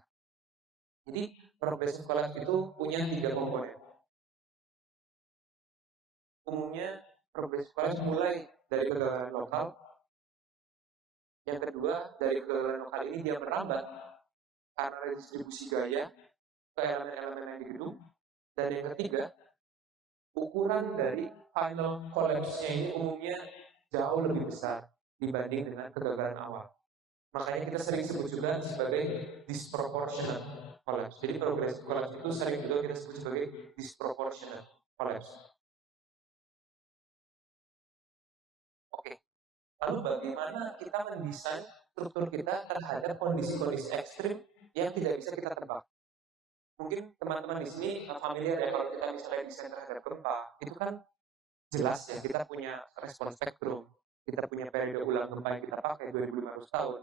Jadi progressive collapse itu punya 3 komponen. Umumnya progressive collapse mulai dari kegagalan lokal. Yang kedua, dari kegagalan lokal ini dia merambat karena distribusi gaya ke elemen-elemen yang di gedung. Dan yang ketiga, ukuran dari final collapse-nya ini umumnya jauh lebih besar dibanding dengan kegagalan awal. Makanya kita sering sebut juga sebagai disproportionate collapse. Jadi progressive collapse itu sering juga kita sebut sebagai disproportionate collapse. Oke. Lalu bagaimana kita mendesain struktur kita terhadap kondisi-kondisi ekstrim yang tidak bisa kita tebak? Mungkin teman-teman di sini familiar ya, kalau kita misalnya desain terhadap gempa, itu kan jelas ya, kita punya respon spektrum, kita punya periode ulang gempa yang kita pakai 2500 tahun,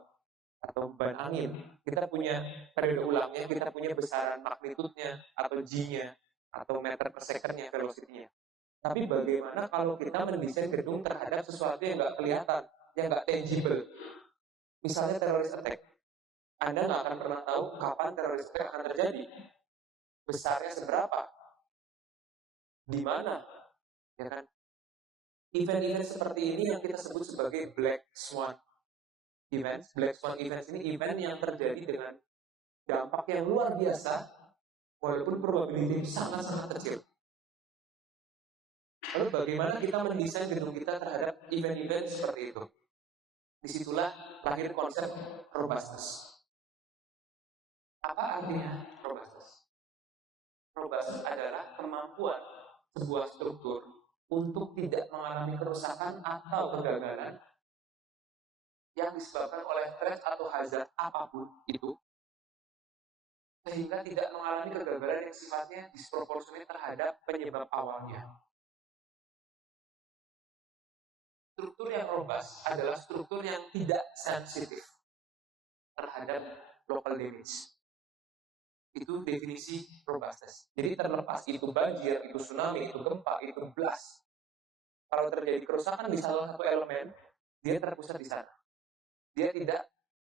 atau beban angin, kita punya periode ulangnya, kita punya besaran magnitudenya, atau G-nya, atau meter per second-nya, velocity-nya. Tapi bagaimana kalau kita mendesain gedung terhadap sesuatu yang nggak kelihatan, yang nggak tangible? Misalnya teroris attack. Anda nggak akan pernah tahu kapan teroris attack akan terjadi. Besarnya seberapa? Di mana? Ya kan? Event-event seperti ini yang kita sebut sebagai black swan events. Black swan events ini event yang terjadi dengan dampak yang luar biasa, walaupun probability sangat-sangat kecil. Lalu bagaimana kita mendesain gedung kita terhadap event-event seperti itu? Disitulah lahir konsep robustness. Apa artinya robustness? Robustness adalah kemampuan sebuah struktur untuk tidak mengalami kerusakan atau kegagalan yang disebabkan oleh stres atau hazard apapun itu, sehingga tidak mengalami kegagalan yang sifatnya disproporsionate terhadap penyebab awalnya. Struktur yang robust adalah struktur yang tidak sensitif terhadap local damage. Itu definisi robustness. Jadi terlepas itu banjir, itu tsunami, itu gempa, itu blast, kalau terjadi kerusakan di salah satu elemen, dia terpusat di sana. Dia tidak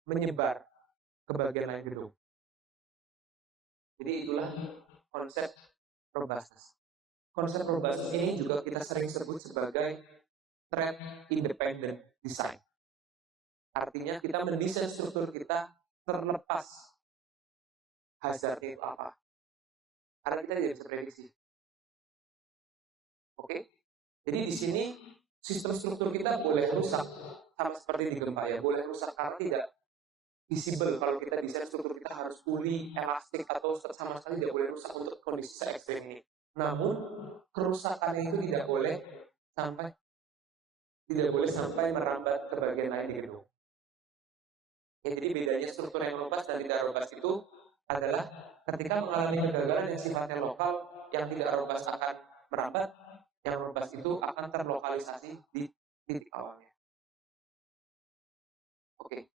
menyebar ke bagian lain gedung. Jadi itulah konsep robustness. Konsep robustness ini juga kita sering sebut sebagai threat independent design. Artinya kita mendesain struktur kita terlepas hazardnya itu apa. Karena kita tidak bisa prediksi. Oke? Jadi di sini sistem struktur kita boleh rusak, sama seperti di gempa ya, boleh rusak karena visible kalau kita desain struktur kita harus fully elastik atau sama sekali tidak boleh rusak untuk kondisi ekstrim ini. Namun kerusakannya itu tidak boleh sampai merambat ke bagian lain di gedung. Ya, jadi bedanya struktur yang robust dan tidak robust itu adalah ketika mengalami kegagalan yang sifatnya lokal, yang tidak robust akan merambat, yang robust itu akan terlokalisasi di titik awalnya. Oke.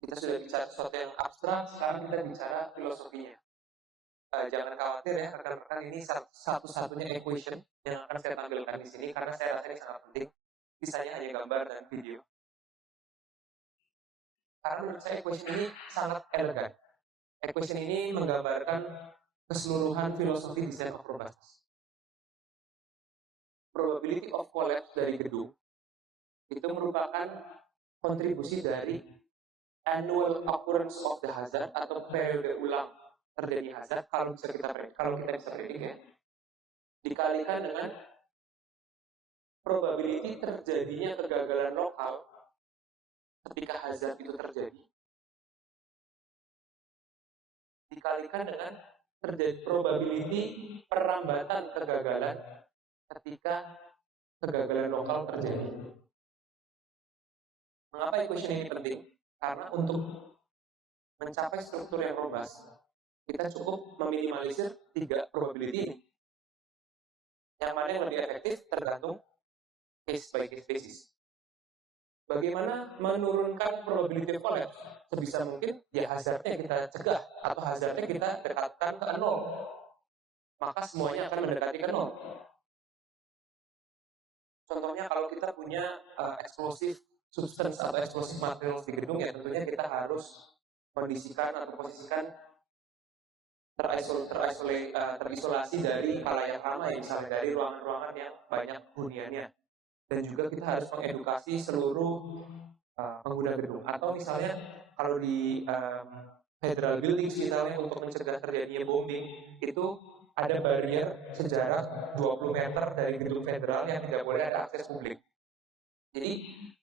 Kita sudah bicara sesuatu yang abstrak, sekarang kita bicara filosofinya. Jangan khawatir ya rekan-rekan, ini satu-satunya equation yang akan saya tampilkan di sini karena saya rasa ini sangat penting. Sisanya hanya gambar dan video. Karena menurut saya equation ini sangat elegan. Equation ini menggambarkan keseluruhan filosofi design of robustness. Probability of collapse dari gedung itu merupakan kontribusi dari annual occurrence of the hazard atau periode ulang terjadi hazard kalau kita bisa predik ya, dikalikan dengan probability terjadinya kegagalan lokal ketika hazard itu terjadi, dikalikan dengan terjadi probability perambatan kegagalan ketika kegagalan lokal terjadi. Mengapa equation ini penting? Karena untuk mencapai struktur yang robust, kita cukup meminimalisir 3 probability ini. Yang mana yang lebih efektif tergantung case by case basis. Bagaimana menurunkan probability of collapse? Sebisa mungkin ya hazardnya kita cegah atau hazardnya kita dekatkan ke 0. Maka semuanya akan mendekati ke 0. Contohnya kalau kita punya explosive substance atau explosive materials di gedung, ya tentunya kita harus kondisikan atau posisikan terisolasi dari khalayak ramai, misalnya dari ruangan-ruangan yang banyak huniannya. Dan juga kita harus mengedukasi seluruh pengguna gedung. Atau misalnya kalau di federal buildings misalnya untuk mencegah terjadinya bombing, itu ada barrier sejarak 20 meter dari gedung federal yang tidak boleh ada akses publik. Jadi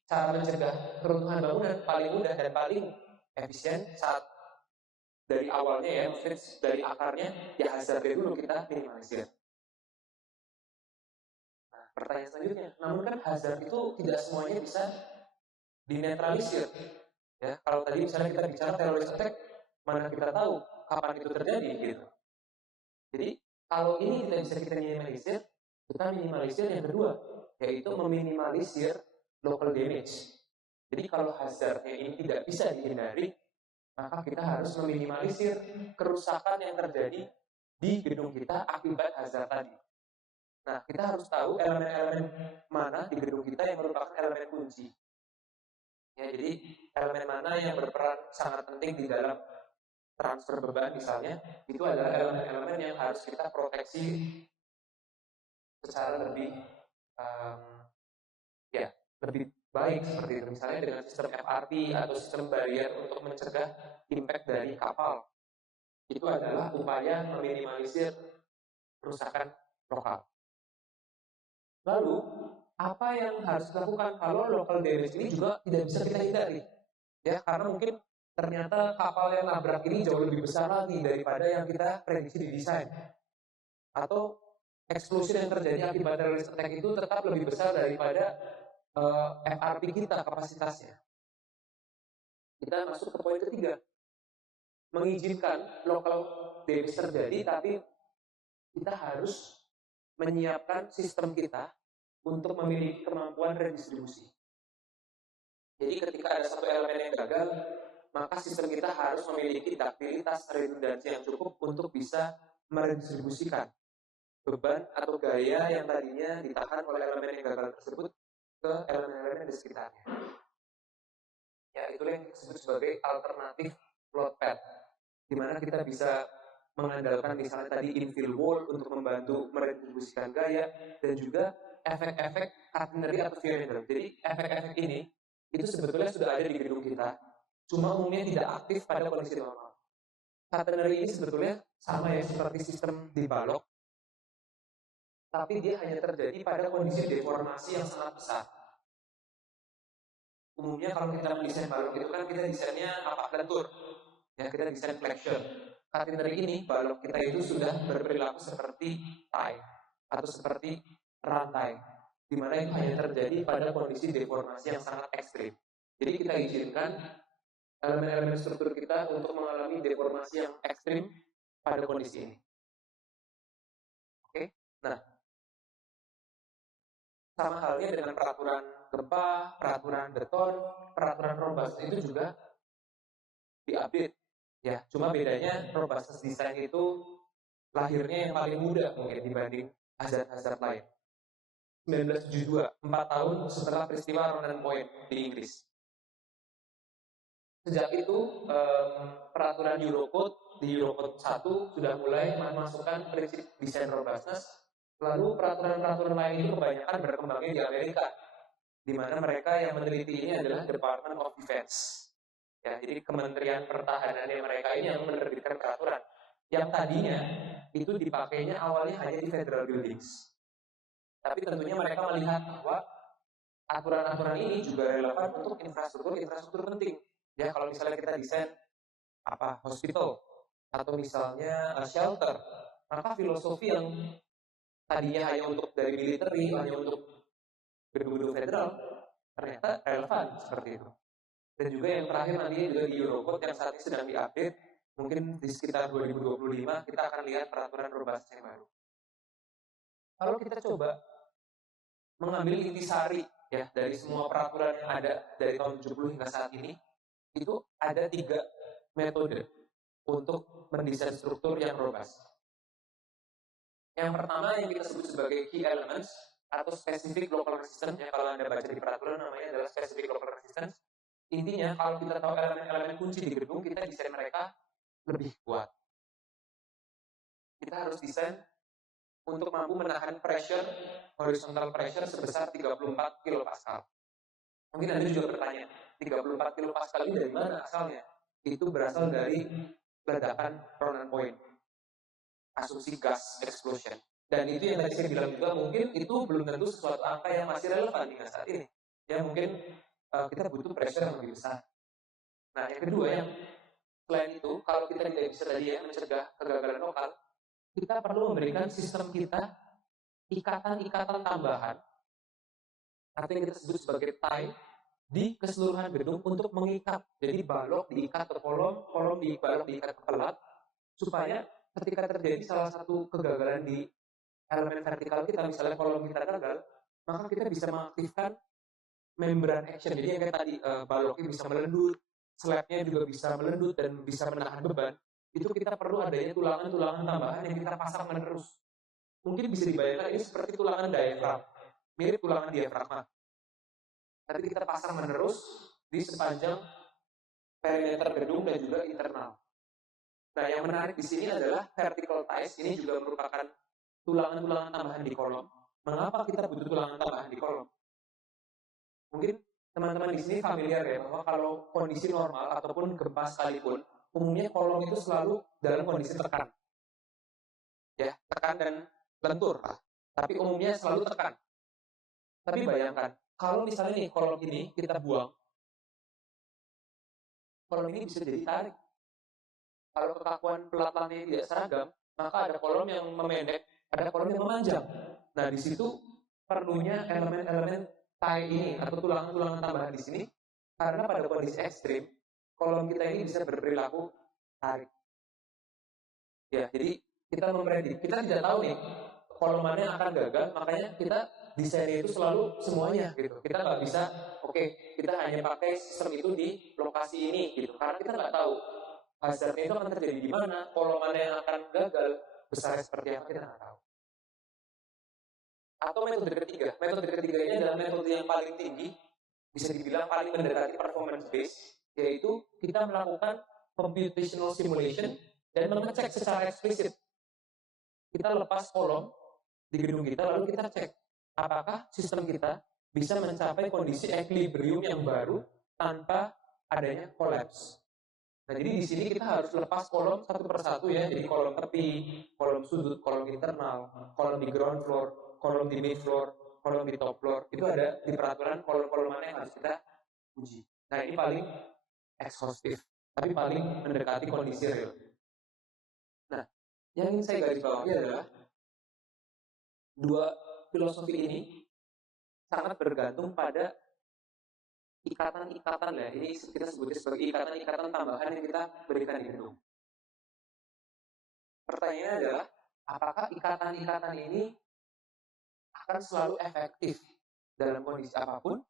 cara mencegah keruntuhan bangunan paling mudah dan paling efisien saat dari awalnya ya, maksudnya dari akarnya ya hazardnya dulu kita minimalisir. Nah, pertanyaan selanjutnya, namun kan hazard itu tidak semuanya bisa dinetralisir. Ya, kalau tadi misalnya kita bicara terrorist attack, mana kita tahu kapan itu terjadi gitu. Jadi kalau ini tidak bisa kita minimalisir yang kedua, yaitu meminimalisir local damage. Jadi kalau hazardnya ini tidak bisa dihindari, maka kita harus meminimalisir kerusakan yang terjadi di gedung kita akibat hazard tadi. Nah, kita harus tahu elemen-elemen mana di gedung kita yang merupakan elemen kunci. Ya, jadi elemen mana yang berperan sangat penting di dalam transfer beban misalnya, itu adalah elemen-elemen yang harus kita proteksi secara lebih lebih baik seperti itu, misalnya dengan sistem FRP atau sistem barrier untuk mencegah impact dari kapal. Itu adalah upaya meminimalisir kerusakan lokal. Lalu apa yang harus dilakukan kalau local damage ini juga tidak bisa kita hindari? Ya, karena mungkin ternyata kapal yang nabrak ini jauh lebih besar lagi daripada yang kita prediksi di desain. Atau explosion yang terjadi akibat terrorist attack itu tetap lebih besar daripada FRP kita kapasitasnya. Kita masuk ke poin ketiga, mengizinkan local damage terjadi, tapi kita harus menyiapkan sistem kita untuk memiliki kemampuan redistribusi. Jadi ketika ada satu elemen yang gagal, maka sistem kita harus memiliki ductilitas redundansi yang cukup untuk bisa meredistribusikan beban atau gaya yang tadinya ditahan oleh elemen yang gagal tersebut ke elemen-elemen di sekitarnya. Ya, itulah yang disebut sebagai alternatif load path, di mana kita bisa mengandalkan misalnya tadi infill wall untuk membantu meredistribusikan gaya, dan juga efek-efek catenary atau Fiorentino. Jadi efek-efek ini itu sebetulnya sudah ada di gedung kita, cuma umumnya tidak aktif pada kondisi normal. Catenary ini sebetulnya sama ya seperti sistem di balok, tapi dia hanya terjadi pada kondisi deformasi yang sangat besar. Umumnya kalau kita mendesain balok itu kan kita desainnya lentur, ya kita desain flexion. Catenary ini balok kita itu sudah berperilaku seperti tie atau seperti rantai, di mana itu hanya terjadi pada kondisi deformasi yang sangat ekstrim. Jadi kita izinkan elemen-elemen struktur kita untuk mengalami deformasi yang ekstrim pada kondisi ini. Oke, nah sama halnya dengan peraturan gempa, peraturan beton, peraturan robustness itu juga diupdate. Ya, cuma bedanya robustness design itu lahirnya yang paling muda mungkin dibanding hazard-hazard lain. 1972, 4 tahun setelah peristiwa Ronan Point di Inggris. Sejak itu, peraturan Eurocode di Eurocode 1 sudah mulai memasukkan prinsip desain robustness. Lalu peraturan-peraturan lain itu kebanyakan berkembangnya di Amerika, di mana mereka yang meneliti ini adalah Department of Defense. Ya, jadi Kementerian Pertahanan mereka ini yang menerbitkan peraturan. Yang tadinya itu dipakainya awalnya hanya di federal buildings. Tapi tentunya mereka melihat bahwa aturan-aturan ini juga relevan untuk infrastruktur penting. Ya, kalau misalnya kita desain hospital atau misalnya shelter, maka filosofi yang tadinya hanya untuk dari military, hanya untuk gedung-gedung federal, ternyata relevan seperti itu. Dan juga yang terakhir nanti juga di Eurocode yang saat ini sedang diupdate, mungkin di sekitar 2025 kita akan lihat peraturan robustness yang baru. Kalau kita coba mengambil intisari ya dari semua peraturan yang ada dari tahun 70 hingga saat ini, itu ada 3 metode untuk mendesain struktur yang robust. Yang pertama yang kita sebut sebagai key elements atau specific local resistance, yang kalau Anda baca di peraturan namanya adalah specific local resistance. Intinya kalau kita tahu elemen-elemen kunci di gedung, kita desain mereka lebih kuat. Kita harus desain untuk mampu menahan pressure, horizontal pressure sebesar 34 kilopascal. Mungkin Anda juga bertanya, 34 kilopascal ini dari mana asalnya? Itu berasal dari ledakan Ronan Point, asumsi gas explosion. Dan itu yang tadi saya bilang juga, mungkin itu belum tentu sesuatu angka yang masih relevan hingga saat ini. Ya mungkin kita butuh pressure yang lebih besar. Nah, yang kedua yang selain itu, kalau kita tidak bisa tadi ya mencegah kegagalan lokal, kita perlu memberikan sistem kita ikatan-ikatan tambahan atau yang kita sebut sebagai tie di keseluruhan gedung untuk mengikat. Jadi balok diikat ke kolom, kolom diikat ke pelat, supaya ketika terjadi salah satu kegagalan di elemen vertikal kita, misalnya kolom kita gagal, maka kita bisa mengaktifkan membran action. Jadi yang kayak tadi baloknya bisa melendut, slabnya juga bisa melendut dan bisa menahan beban. Itu kita perlu adanya tulangan-tulangan tambahan yang kita pasang menerus. Mungkin bisa dibayangkan ini seperti tulangan diafragma, mirip tulangan diafragma. Tapi kita pasang menerus di sepanjang perimeter gedung dan juga internal. Nah, yang menarik di sini adalah vertical ties. Ini juga merupakan tulangan-tulangan tambahan di kolom. Mengapa kita butuh tulangan tambahan di kolom? Mungkin teman-teman di sini familiar ya, bahwa kalau kondisi normal ataupun gempa sekalipun, umumnya kolom itu selalu dalam kondisi tekan. Ya, tekan dan lentur. Tapi umumnya selalu tekan. Tapi bayangkan, kalau misalnya nih kolom ini kita buang, kolom ini bisa jadi tarik. Kalau kekakuan pelat-pelatnya tidak seragam, maka ada kolom yang memendek, ada kolom yang memanjang. Nah, di situ perlunya elemen-elemen tie ini atau tulangan-tulangan tambahan di sini, karena pada kondisi ekstrim, kolom kita ini bisa berperilaku tarik. Ya, jadi kita memprediksi, kita tidak tahu nih kolom mana yang akan gagal, makanya kita desainnya itu selalu semuanya gitu. Kita nggak bisa, kita hanya pakai sistem itu di lokasi ini gitu, karena kita nggak tahu hazardnya itu akan terjadi di mana, kolom mana yang akan gagal, besarnya seperti apa kita nggak tahu. Atau metode ketiga ini adalah metode yang paling tinggi, bisa dibilang paling mendekati performance base, yaitu kita melakukan computational simulation dan mengecek secara eksplisit. Kita lepas kolom di gedung kita, lalu kita cek apakah sistem kita bisa mencapai kondisi equilibrium yang baru tanpa adanya collapse. Nah, jadi di sini kita harus lepas kolom satu persatu ya, jadi kolom tepi, kolom sudut, kolom internal, kolom di ground floor, kolom di mid floor, kolom di top floor. Itu ada di peraturan kolom-kolom mana yang harus kita uji. Nah, ini paling ekshaustif, tapi paling mendekati kondisi real. Nah, yang ingin saya garis bawahi adalah dua filosofi ini sangat bergantung pada ikatan-ikatan ya. Ini kita sebutnya sebagai ikatan-ikatan tambahan yang kita berikan di gedung. Pertanyaannya adalah, apakah ikatan-ikatan ini akan selalu efektif dalam kondisi apapun,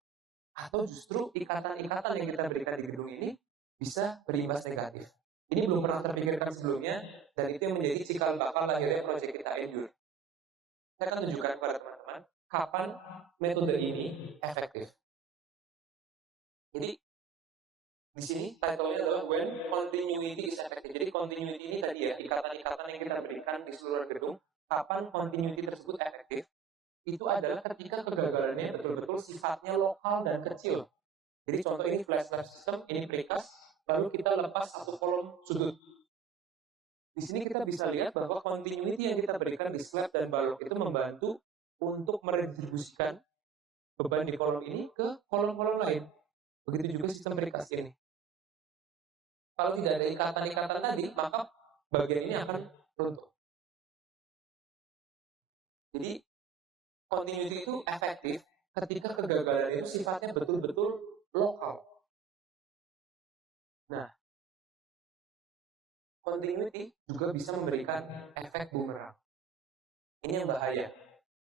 atau justru ikatan-ikatan yang kita berikan di gedung ini bisa berimbas negatif? Ini belum pernah terpikirkan sebelumnya, dan itu yang menjadi cikal bakal lahirnya proyek kita Endure. Saya akan tunjukkan kepada teman-teman kapan metode ini efektif. Jadi di sini title-nya adalah when continuity is effective. Jadi continuity ini tadi ya, ikatan-ikatan yang kita berikan di seluruh gedung, kapan continuity tersebut efektif, itu adalah ketika kegagalannya betul-betul sifatnya lokal dan kecil. Jadi contoh ini flash slab system, ini precast, lalu kita lepas satu kolom sudut. Di sini kita bisa lihat bahwa continuity yang kita berikan di slab dan balok itu membantu untuk meredistribusikan beban di kolom ini ke kolom-kolom lain. Begitu juga sistem precast ini. Kalau tidak ada ikatan-ikatan tadi, maka bagian ini akan runtuh. Jadi continuity itu efektif ketika kegagalan itu sifatnya betul-betul lokal. Nah, continuity juga bisa memberikan efek bumerang. Ini yang bahaya.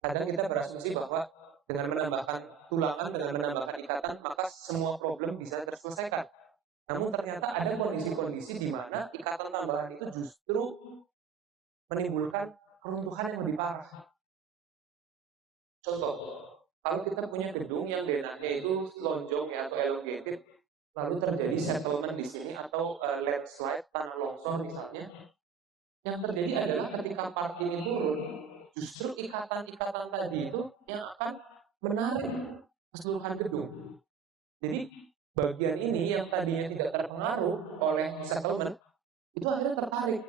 Kadang kita berasumsi bahwa dengan menambahkan tulangan, dengan menambahkan ikatan, maka semua problem bisa terselesaikan. Namun ternyata ada kondisi-kondisi di mana ikatan tambahan itu justru menimbulkan keruntuhan yang lebih parah. Contoh, kalau kita punya gedung yang denahnya itu lonjong ya atau elongated, lalu terjadi settlement di sini atau landslide, tanah longsor misalnya, yang terjadi adalah ketika part ini turun, justru ikatan-ikatan tadi itu yang akan menarik keseluruhan gedung. Jadi bagian ini yang tadinya tidak terpengaruh oleh settlement itu akhirnya tertarik,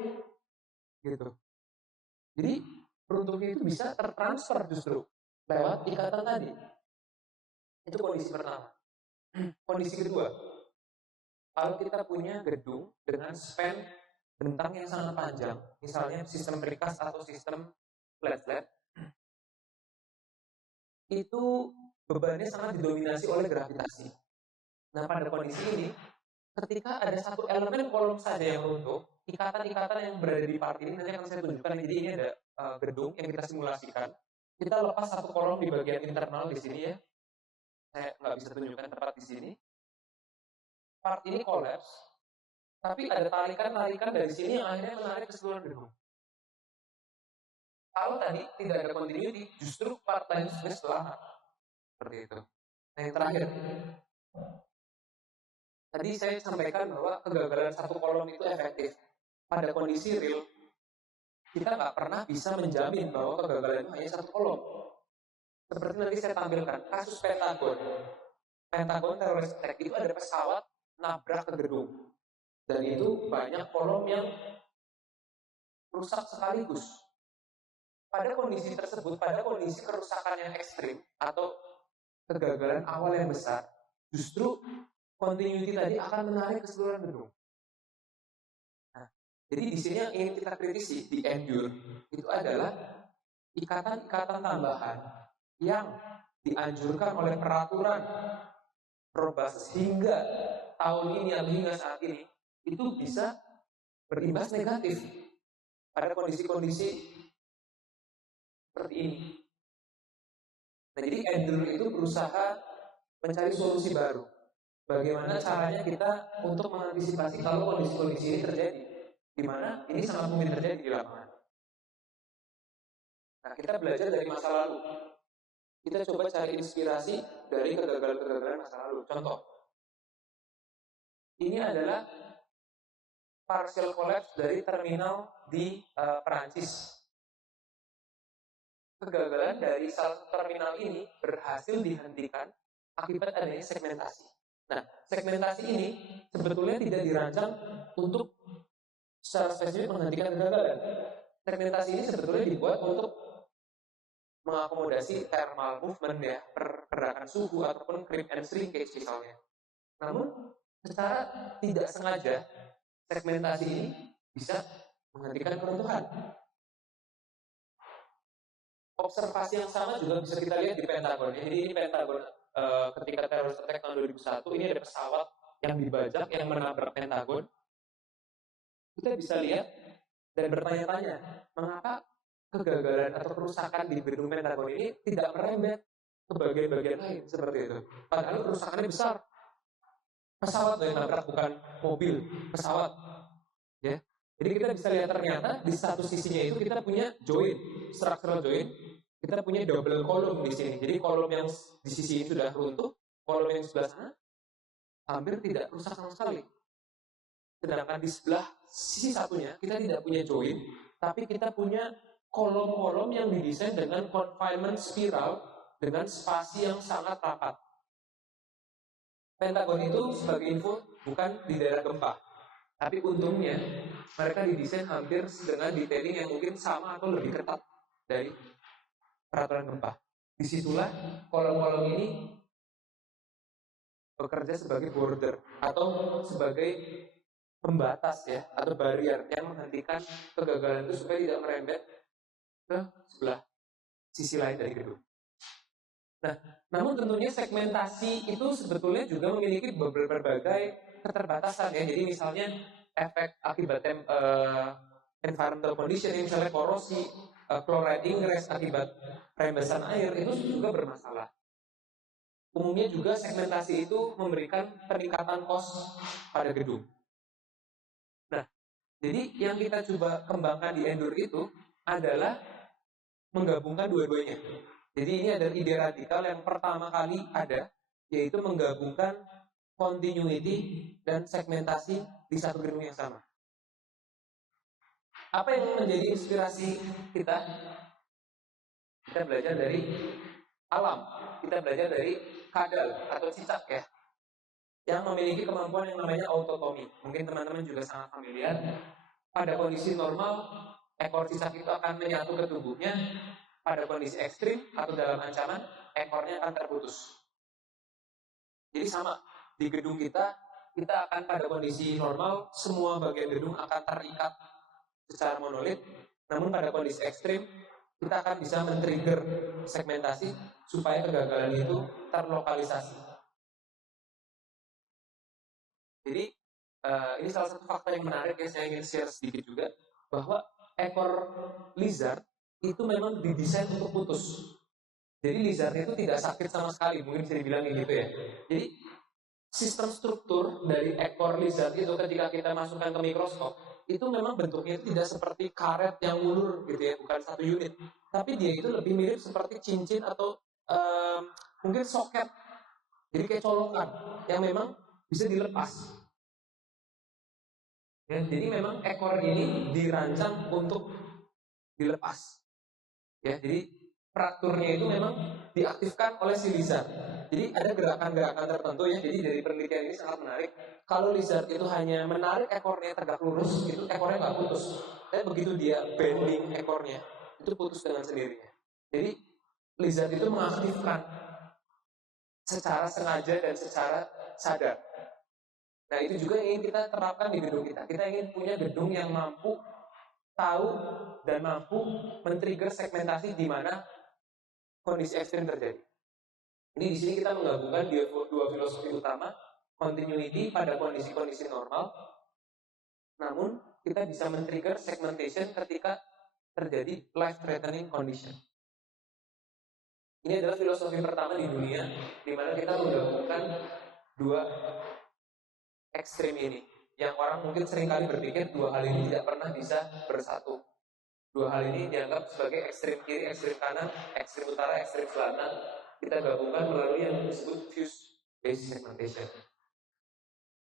gitu. Jadi runtuhnya itu bisa tertransfer justru lewat ikatan tadi. Itu kondisi pertama. Kondisi kedua, kalau kita punya gedung dengan span bentang yang sangat panjang, misalnya sistem precast atau sistem flat slab, itu bebannya sangat didominasi oleh gravitasi. Nah, pada kondisi ini, ketika ada satu elemen kolom saja yang runtuh, ikatan-ikatan yang berada di part ini nanti akan saya tunjukkan. Jadi ini ada gedung yang kita simulasikan. Kita lepas satu kolom di bagian internal di sini ya. Saya nggak bisa tunjukkan tepat di sini. Part ini collapse, tapi ada tarikan-tarikan dari sini yang akhirnya menarik keseluruhan gedung. Kalau tadi tidak ada continuity, justru part lain sebenarnya selamat. Seperti itu. Nah, yang terakhir, tadi saya sampaikan bahwa kegagalan satu kolom itu efektif. Pada kondisi real, kita nggak pernah bisa menjamin bahwa kegagalan itu hanya satu kolom. Seperti nanti saya tampilkan, kasus Pentagon. Pentagon terrorist attack itu ada pesawat nabrak ke gedung. Dan itu banyak kolom yang rusak sekaligus. Pada kondisi tersebut, pada kondisi kerusakan yang ekstrim atau kegagalan awal yang besar, justru continuity tadi akan menarik keseluruhan gedung. Nah, jadi di sini yang ingin kita kritisi di Endure itu adalah ikatan-ikatan tambahan yang dianjurkan oleh peraturan Probas hingga tahun ini atau hingga saat ini itu bisa berimbas negatif pada kondisi-kondisi seperti ini. Nah, jadi Endure itu berusaha mencari solusi baru. Bagaimana caranya kita untuk mengantisipasi kalau kondisi-kondisi ini terjadi, di mana ini sangat mungkin terjadi di lapangan. Nah, kita belajar dari masa lalu. Kita coba cari inspirasi dari kegagalan-kegagalan masa lalu. Contoh, ini adalah partial collapse dari terminal di Perancis. Kegagalan dari salah satu terminal ini berhasil dihentikan akibat adanya segmentasi. Nah, segmentasi ini sebetulnya tidak dirancang untuk secara spesifik menghentikan kegagalan. Segmentasi ini sebetulnya dibuat untuk mengakomodasi thermal movement ya, pergerakan suhu ataupun creep and shrinkage misalnya. Namun secara tidak sengaja segmentasi ini bisa menghentikan keruntuhan. Observasi yang sama juga bisa kita lihat di Pentagon. Jadi ini Pentagon ketika terrorist attack tahun 2001, ini ada pesawat yang dibajak yang menabrak Pentagon. Kita bisa lihat dan bertanya-tanya, mengapa kegagalan atau kerusakan di gedung Pentagon ini tidak merembet ke bagian-bagian lain seperti itu. Padahal kerusakannya besar. Pesawat yang nabrak, bukan mobil, pesawat. Ya. Jadi kita bisa lihat ternyata di satu sisinya itu kita punya join, structural join. Kita punya double kolom di sini. Jadi kolom yang di sisi ini sudah runtuh, kolom yang sebelah sana hampir tidak rusak sama sekali. Sedangkan di sebelah sisi satunya kita tidak punya join, tapi kita punya kolom-kolom yang didesain dengan confinement spiral dengan spasi yang sangat rapat. Pentagon itu sebagai info bukan di daerah gempa, tapi untungnya mereka didesain hampir dengan detailing yang mungkin sama atau lebih ketat dari peraturan gempa. Disitulah kolom-kolom ini bekerja sebagai border atau sebagai pembatas ya, atau barrier yang menghentikan kegagalan itu supaya tidak merembet ke sebelah sisi lain dari gedung. Nah, namun tentunya segmentasi itu sebetulnya juga memiliki berbagai keterbatasan ya. Jadi misalnya efek akibat environmental condition, misalnya korosi, chloride ingress akibat rembesan air itu juga bermasalah. Umumnya juga segmentasi itu memberikan peningkatan kos pada gedung. Nah, jadi yang kita coba kembangkan di Endure itu adalah menggabungkan dua-duanya. Jadi ini adalah ide radikal yang pertama kali ada, yaitu menggabungkan continuity dan segmentasi di satu gedung yang sama. Apa yang menjadi inspirasi kita? Kita belajar dari alam, kita belajar dari kadal atau cicak ya, yang memiliki kemampuan yang namanya autotomi. Mungkin teman-teman juga sangat familiar. Pada kondisi normal, ekor cicak itu akan menyatu ke tubuhnya. Pada kondisi ekstrim atau dalam ancaman, ekornya akan terputus. Jadi sama, di gedung kita akan pada kondisi normal, semua bagian gedung akan terikat secara monolit. Namun pada kondisi ekstrim, kita akan bisa men-trigger segmentasi supaya kegagalan itu terlokalisasi. Jadi ini salah satu fakta yang menarik yang saya ingin share sedikit juga, bahwa ekor lizard itu memang didesain untuk putus. Jadi lizard itu tidak sakit sama sekali, mungkin bisa dibilang gitu ya. Jadi sistem struktur dari ekor lizard itu ketika kita masukkan ke mikroskop, itu memang bentuknya itu tidak seperti karet yang ulur gitu ya, bukan satu unit. Tapi dia itu lebih mirip seperti cincin atau mungkin soket. Jadi kayak colokan yang memang bisa dilepas. Ya, jadi memang ekor ini dirancang untuk dilepas. Ya, jadi frakturnya itu memang diaktifkan oleh si lizard. Jadi ada gerakan-gerakan tertentu ya. Jadi dari penelitian ini sangat menarik. Kalau lizard itu hanya menarik ekornya tegak lurus, itu ekornya nggak putus. Tapi begitu dia bending ekornya, itu putus dengan sendirinya. Jadi lizard itu mengaktifkan secara sengaja dan secara sadar. Nah itu juga yang ingin kita terapkan di gedung kita. Kita ingin punya gedung yang mampu tahu dan mampu men-trigger segmentasi di mana kondisi ekstrim terjadi. Ini di sini kita menggabungkan dua filosofi utama, continuity pada kondisi-kondisi normal, namun kita bisa men-trigger segmentation ketika terjadi life-threatening condition. Ini adalah filosofi pertama di dunia, di mana kita menggabungkan dua ekstrim ini. Yang orang mungkin seringkali berpikir dua hal ini tidak pernah bisa bersatu. Dua hal ini dianggap sebagai ekstrim kiri, ekstrim kanan, ekstrim utara, ekstrim selatan. Kita gabungkan melalui yang disebut fuse-based segmentation.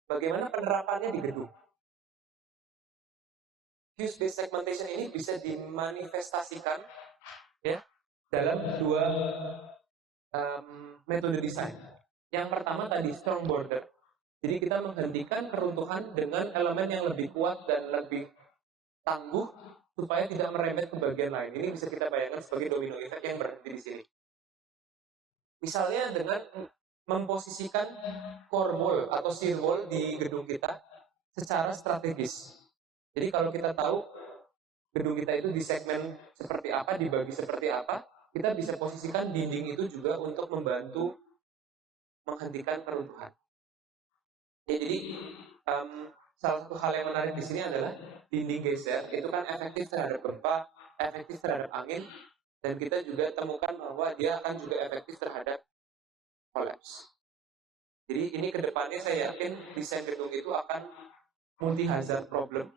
Bagaimana penerapannya di gedung? Fuse-based segmentation ini bisa dimanifestasikan ya dalam dua metode desain. Yang pertama tadi strong border. Jadi kita menghentikan keruntuhan dengan elemen yang lebih kuat dan lebih tangguh supaya tidak merembet ke bagian lain. Ini bisa kita bayangkan sebagai domino effect yang berhenti di sini. Misalnya dengan memposisikan core wall atau shear wall di gedung kita secara strategis. Jadi kalau kita tahu gedung kita itu di segmen seperti apa, dibagi seperti apa, kita bisa posisikan dinding itu juga untuk membantu menghentikan peruntuhan. Ya, jadi salah satu hal yang menarik di sini adalah dinding geser itu kan efektif terhadap gempa, efektif terhadap angin, dan kita juga temukan bahwa dia akan juga efektif terhadap collapse. Jadi ini kedepannya saya yakin desain gedung itu akan multi hazard problem,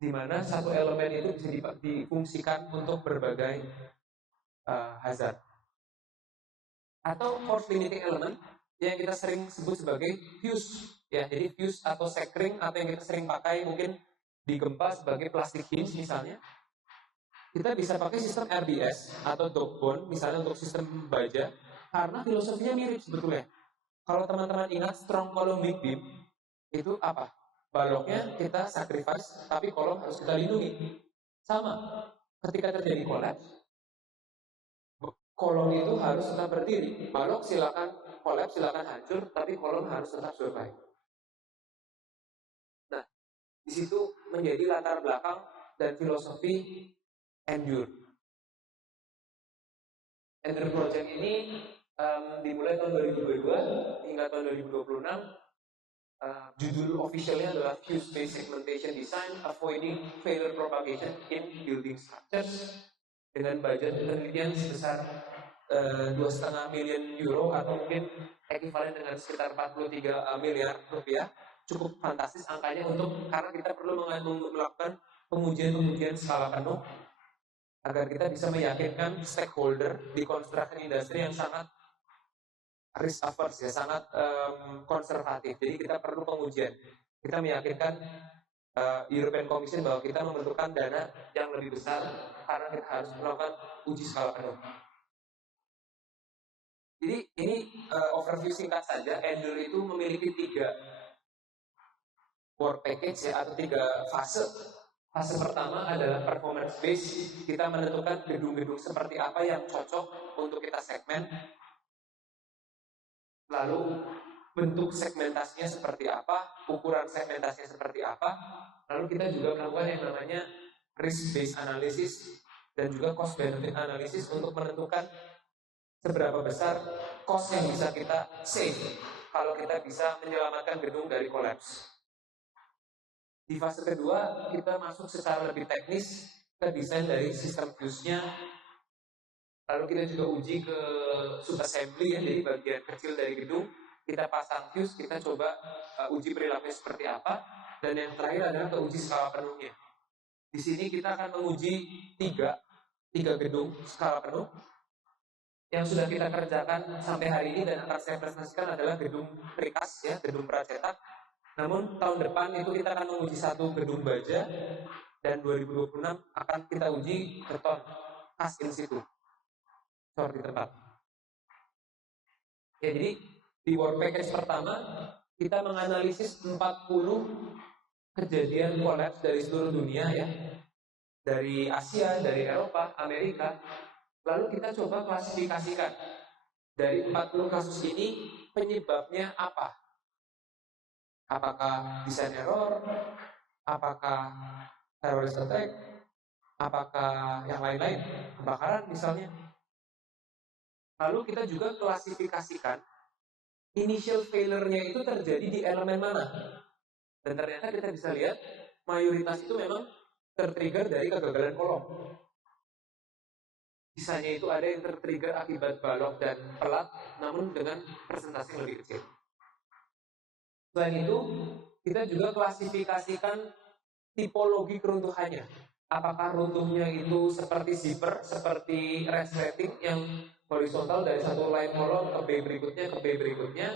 di mana satu elemen itu bisa difungsikan untuk berbagai hazard. Atau force limiting element yang kita sering sebut sebagai fuse. Ya, jadi fuse atau sekring atau yang kita sering pakai mungkin di gempa sebagai plastik hinge misalnya. Kita bisa pakai sistem RBS atau dog bone misalnya untuk sistem baja, karena filosofinya mirip sebetulnya. Kalau teman-teman ingat strong column weak beam itu apa? Baloknya kita sacrifice, tapi kolom harus kita lindungi. Sama, ketika terjadi collapse, kolom itu harus tetap berdiri. Balok silakan collapse, silakan hancur, tapi kolom harus tetap survive. Nah, di situ menjadi latar belakang dan filosofi Endure. Endure Project ini dimulai tahun 2022 hingga tahun 2026. Judul officialnya adalah Fuse-Based Segmentation Design Avoiding Failure Propagation in Building Structures, dengan budget penelitian sebesar 2,5 miliar euro atau mungkin ekivalen dengan sekitar 43 miliar rupiah. Cukup fantastis angkanya karena kita perlu melakukan pengujian skala penuh agar kita bisa meyakinkan stakeholder di construction industry yang sangat risk averse, ya, sangat konservatif. Jadi kita perlu pengujian. Kita meyakinkan European Commission bahwa kita membutuhkan dana yang lebih besar karena kita harus melakukan uji skala penuh. Jadi ini overview singkat saja. Endure itu memiliki 3 work package, ya, atau 3 fase. Fase pertama adalah performance base. Kita menentukan gedung-gedung seperti apa yang cocok untuk kita segmen. Lalu bentuk segmentasinya seperti apa, ukuran segmentasinya seperti apa. Lalu kita juga melakukan yang namanya risk based analysis dan juga cost benefit analysis untuk menentukan seberapa besar cost yang bisa kita save kalau kita bisa menyelamatkan gedung dari collapse. Di fase kedua, kita masuk secara lebih teknis ke desain dari sistem fuse-nya. Lalu kita juga uji ke subassembly, ya, jadi bagian kecil dari gedung. Kita pasang fuse, kita coba uji perilakunya seperti apa. Dan yang terakhir adalah ke uji skala penuhnya. Di sini kita akan menguji 3 gedung skala penuh. Yang sudah kita kerjakan sampai hari ini dan akan saya presentasikan adalah gedung precast, ya, gedung pracetak. Namun tahun depan itu kita akan menguji 1 gedung baja, dan 2026 akan kita uji beton cast in situ, di tempat. Ya, jadi di work package pertama kita menganalisis 40 kejadian collapse dari seluruh dunia, ya, dari Asia, dari Eropa, Amerika. Lalu kita coba klasifikasikan dari 40 kasus ini penyebabnya apa. Apakah desain error, apakah terrorist attack, apakah yang lain-lain, kebakaran misalnya. Lalu kita juga klasifikasikan initial failure-nya itu terjadi di elemen mana. Dan ternyata kita bisa lihat mayoritas itu memang tertrigger dari kegagalan kolom. Sisanya itu ada yang tertrigger akibat balok dan pelat, namun dengan persentase yang lebih kecil. Selain itu, kita juga klasifikasikan tipologi keruntuhannya. Apakah runtuhnya itu seperti zipper, seperti resleting yang horizontal dari satu line kolom ke B berikutnya,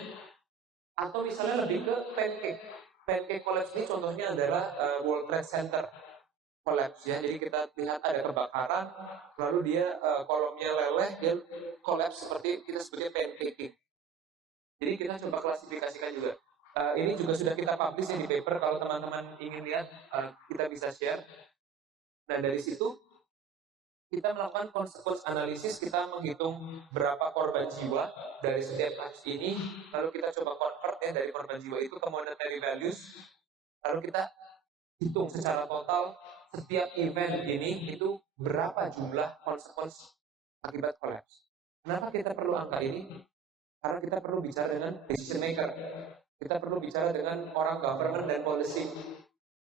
atau misalnya lebih ke pancake. Pancake collapse ini contohnya adalah World Trade Center collapse, ya. Jadi kita lihat ada kebakaran, lalu dia kolomnya leleh dan collapse seperti kita sebutnya pancake. Jadi kita coba klasifikasikan juga. Ini juga sudah kita publish, ya, di paper. Kalau teman-teman ingin lihat, kita bisa share. Nah, dari situ kita melakukan consequence analysis, kita menghitung berapa korban jiwa dari setiap kasus ini, lalu kita coba convert ya dari korban jiwa itu ke monetary values, lalu kita hitung secara total setiap event ini itu berapa jumlah consequence akibat collapse. Kenapa kita perlu angka ini? Karena kita perlu bicara dengan decision maker. Kita perlu bicara dengan orang government dan policy,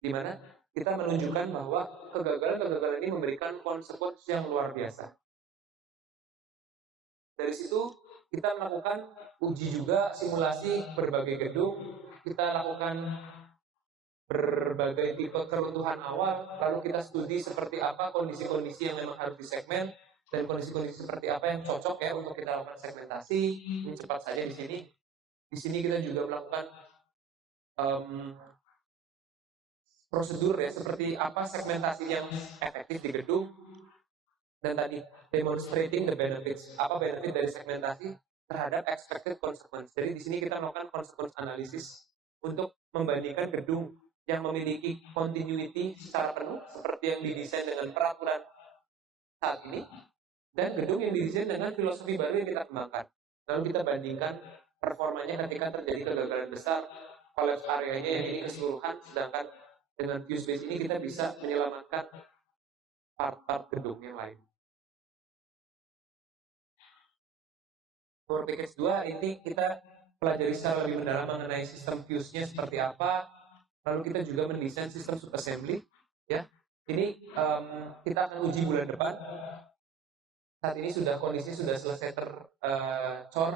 di mana kita menunjukkan bahwa kegagalan-kegagalan ini memberikan konsekuensi yang luar biasa. Dari situ kita melakukan uji juga, simulasi berbagai gedung, kita lakukan berbagai tipe keruntuhan awal, lalu kita studi seperti apa kondisi-kondisi yang memang harus disegmen, dan kondisi-kondisi seperti apa yang cocok ya untuk kita lakukan segmentasi. Ini cepat saja di sini. Di sini kita juga melakukan prosedur ya, seperti apa segmentasi yang efektif di gedung, dan tadi demonstrating the benefits, apa benefit dari segmentasi terhadap expected consequence. Jadi di sini kita melakukan consequence analysis untuk membandingkan gedung yang memiliki continuity secara penuh seperti yang didesain dengan peraturan saat ini, dan gedung yang didesain dengan filosofi baru yang kita kembangkan. Lalu kita bandingkan performanya ketika terjadi kegagalan besar, collapse areanya yang ini keseluruhan, sedangkan dengan fuse base ini kita bisa menyelamatkan part-part gedung yang lain. For package 2 ini kita pelajari secara lebih mendalam mengenai sistem fuse-nya seperti apa, lalu kita juga mendesain sistem subassembly ya. Ini kita akan uji bulan depan. Saat ini kondisi sudah selesai tercor,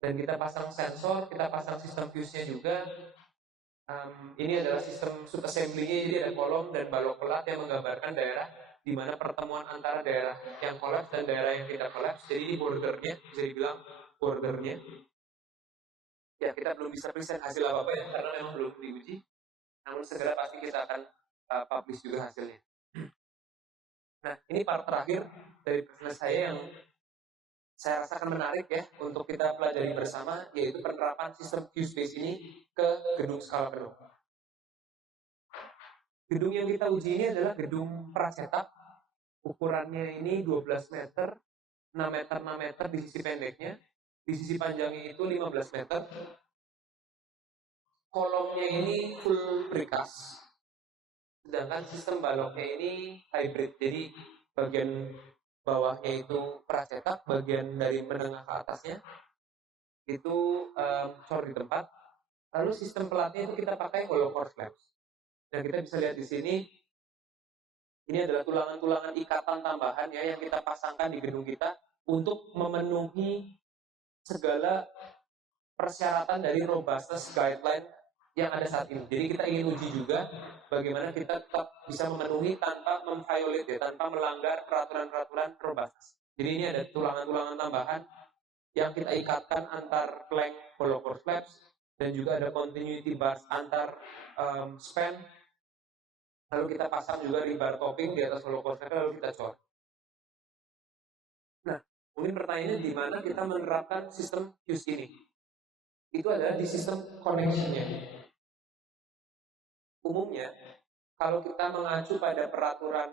dan kita pasang sensor, kita pasang sistem fuse-nya juga. Ini adalah sistem subassembly-nya, jadi ada kolom dan balok pelat yang menggambarkan daerah di mana pertemuan antara daerah yang collapse dan daerah yang tidak collapse. Jadi ini bordernya, bisa dibilang bordernya. Ya, kita belum bisa present hasil apa-apa ya, karena memang belum diuji. Namun segera pasti kita akan publish juga hasilnya. Nah, ini part terakhir dari presentasi saya yang saya rasakan menarik ya untuk kita pelajari bersama, yaitu penerapan sistem fuse base ini ke gedung skala penuh. Gedung yang kita uji ini adalah gedung pracetak. Ukurannya ini 12 meter, 6 meter, 6 meter di sisi pendeknya. Di sisi panjangnya itu 15 meter. Kolomnya ini full precast. Sedangkan sistem baloknya ini hybrid. Jadi bagian bawahnya itu pracetak, bagian dari menengah ke atasnya itu cor di tempat. Lalu sistem pelatnya itu kita pakai hollow core slabs. Dan kita bisa lihat di sini, ini adalah tulangan-tulangan ikatan tambahan ya yang kita pasangkan di gedung kita untuk memenuhi segala persyaratan dari robustness guideline yang ada saat ini. Jadi kita ingin uji juga bagaimana kita tetap bisa memenuhi tanpa memviolate ya, tanpa melanggar peraturan-peraturan robustness. Jadi ini ada tulangan-tulangan tambahan yang kita ikatkan antar plank hollow core slabs, dan juga ada continuity bars antar span. Lalu kita pasang juga rebar topping di atas hollow core slab, lalu kita cor. Nah, mungkin pertanyaannya di mana kita menerapkan sistem fuse ini? Itu adalah di sistem connection-nya. Umumnya, kalau kita mengacu pada peraturan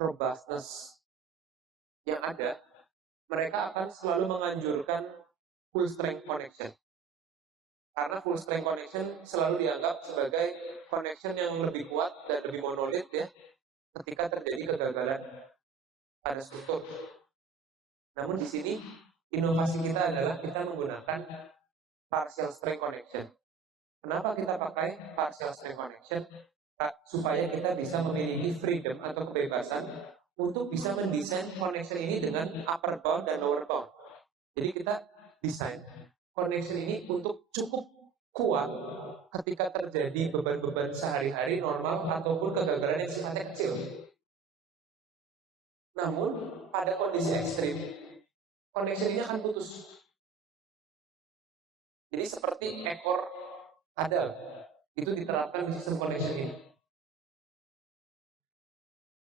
robustness yang ada, mereka akan selalu menganjurkan full strength connection. Karena full strength connection selalu dianggap sebagai connection yang lebih kuat dan lebih monolit ya, ketika terjadi kegagalan pada struktur. Namun di sini inovasi kita adalah kita menggunakan partial strength connection. Kenapa kita pakai partial strength connection? Supaya kita bisa memiliki freedom atau kebebasan untuk bisa mendesain connection ini dengan upper bound dan lower bound. Jadi kita desain connection ini untuk cukup kuat ketika terjadi beban-beban sehari-hari normal ataupun kegagalan yang sifatnya kecil. Namun pada kondisi ekstrim, connection ini akan putus. Jadi seperti ekor kadal itu diterapkan di sistem connection ini.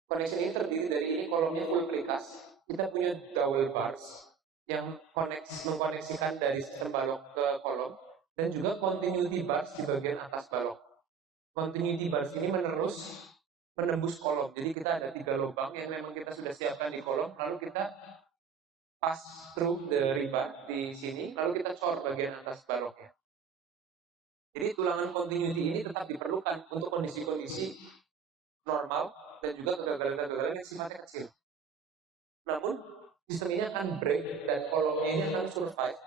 Connection ini terdiri dari ini kolomnya full precast. Kita punya dowel bars yang mengkoneksikan dari sistem balok ke kolom, dan juga continuity bars di bagian atas balok. Continuity bars ini menerus menembus kolom. Jadi kita ada 3 lubang yang memang kita sudah siapkan di kolom, lalu kita pass through the rebar di sini, lalu kita cor bagian atas baloknya. Jadi tulangan continuity ini tetap diperlukan untuk kondisi-kondisi normal dan juga kegagalan-kegagalan yang sifatnya kecil. Namun sistem ini akan break dan kolomnya ini akan survive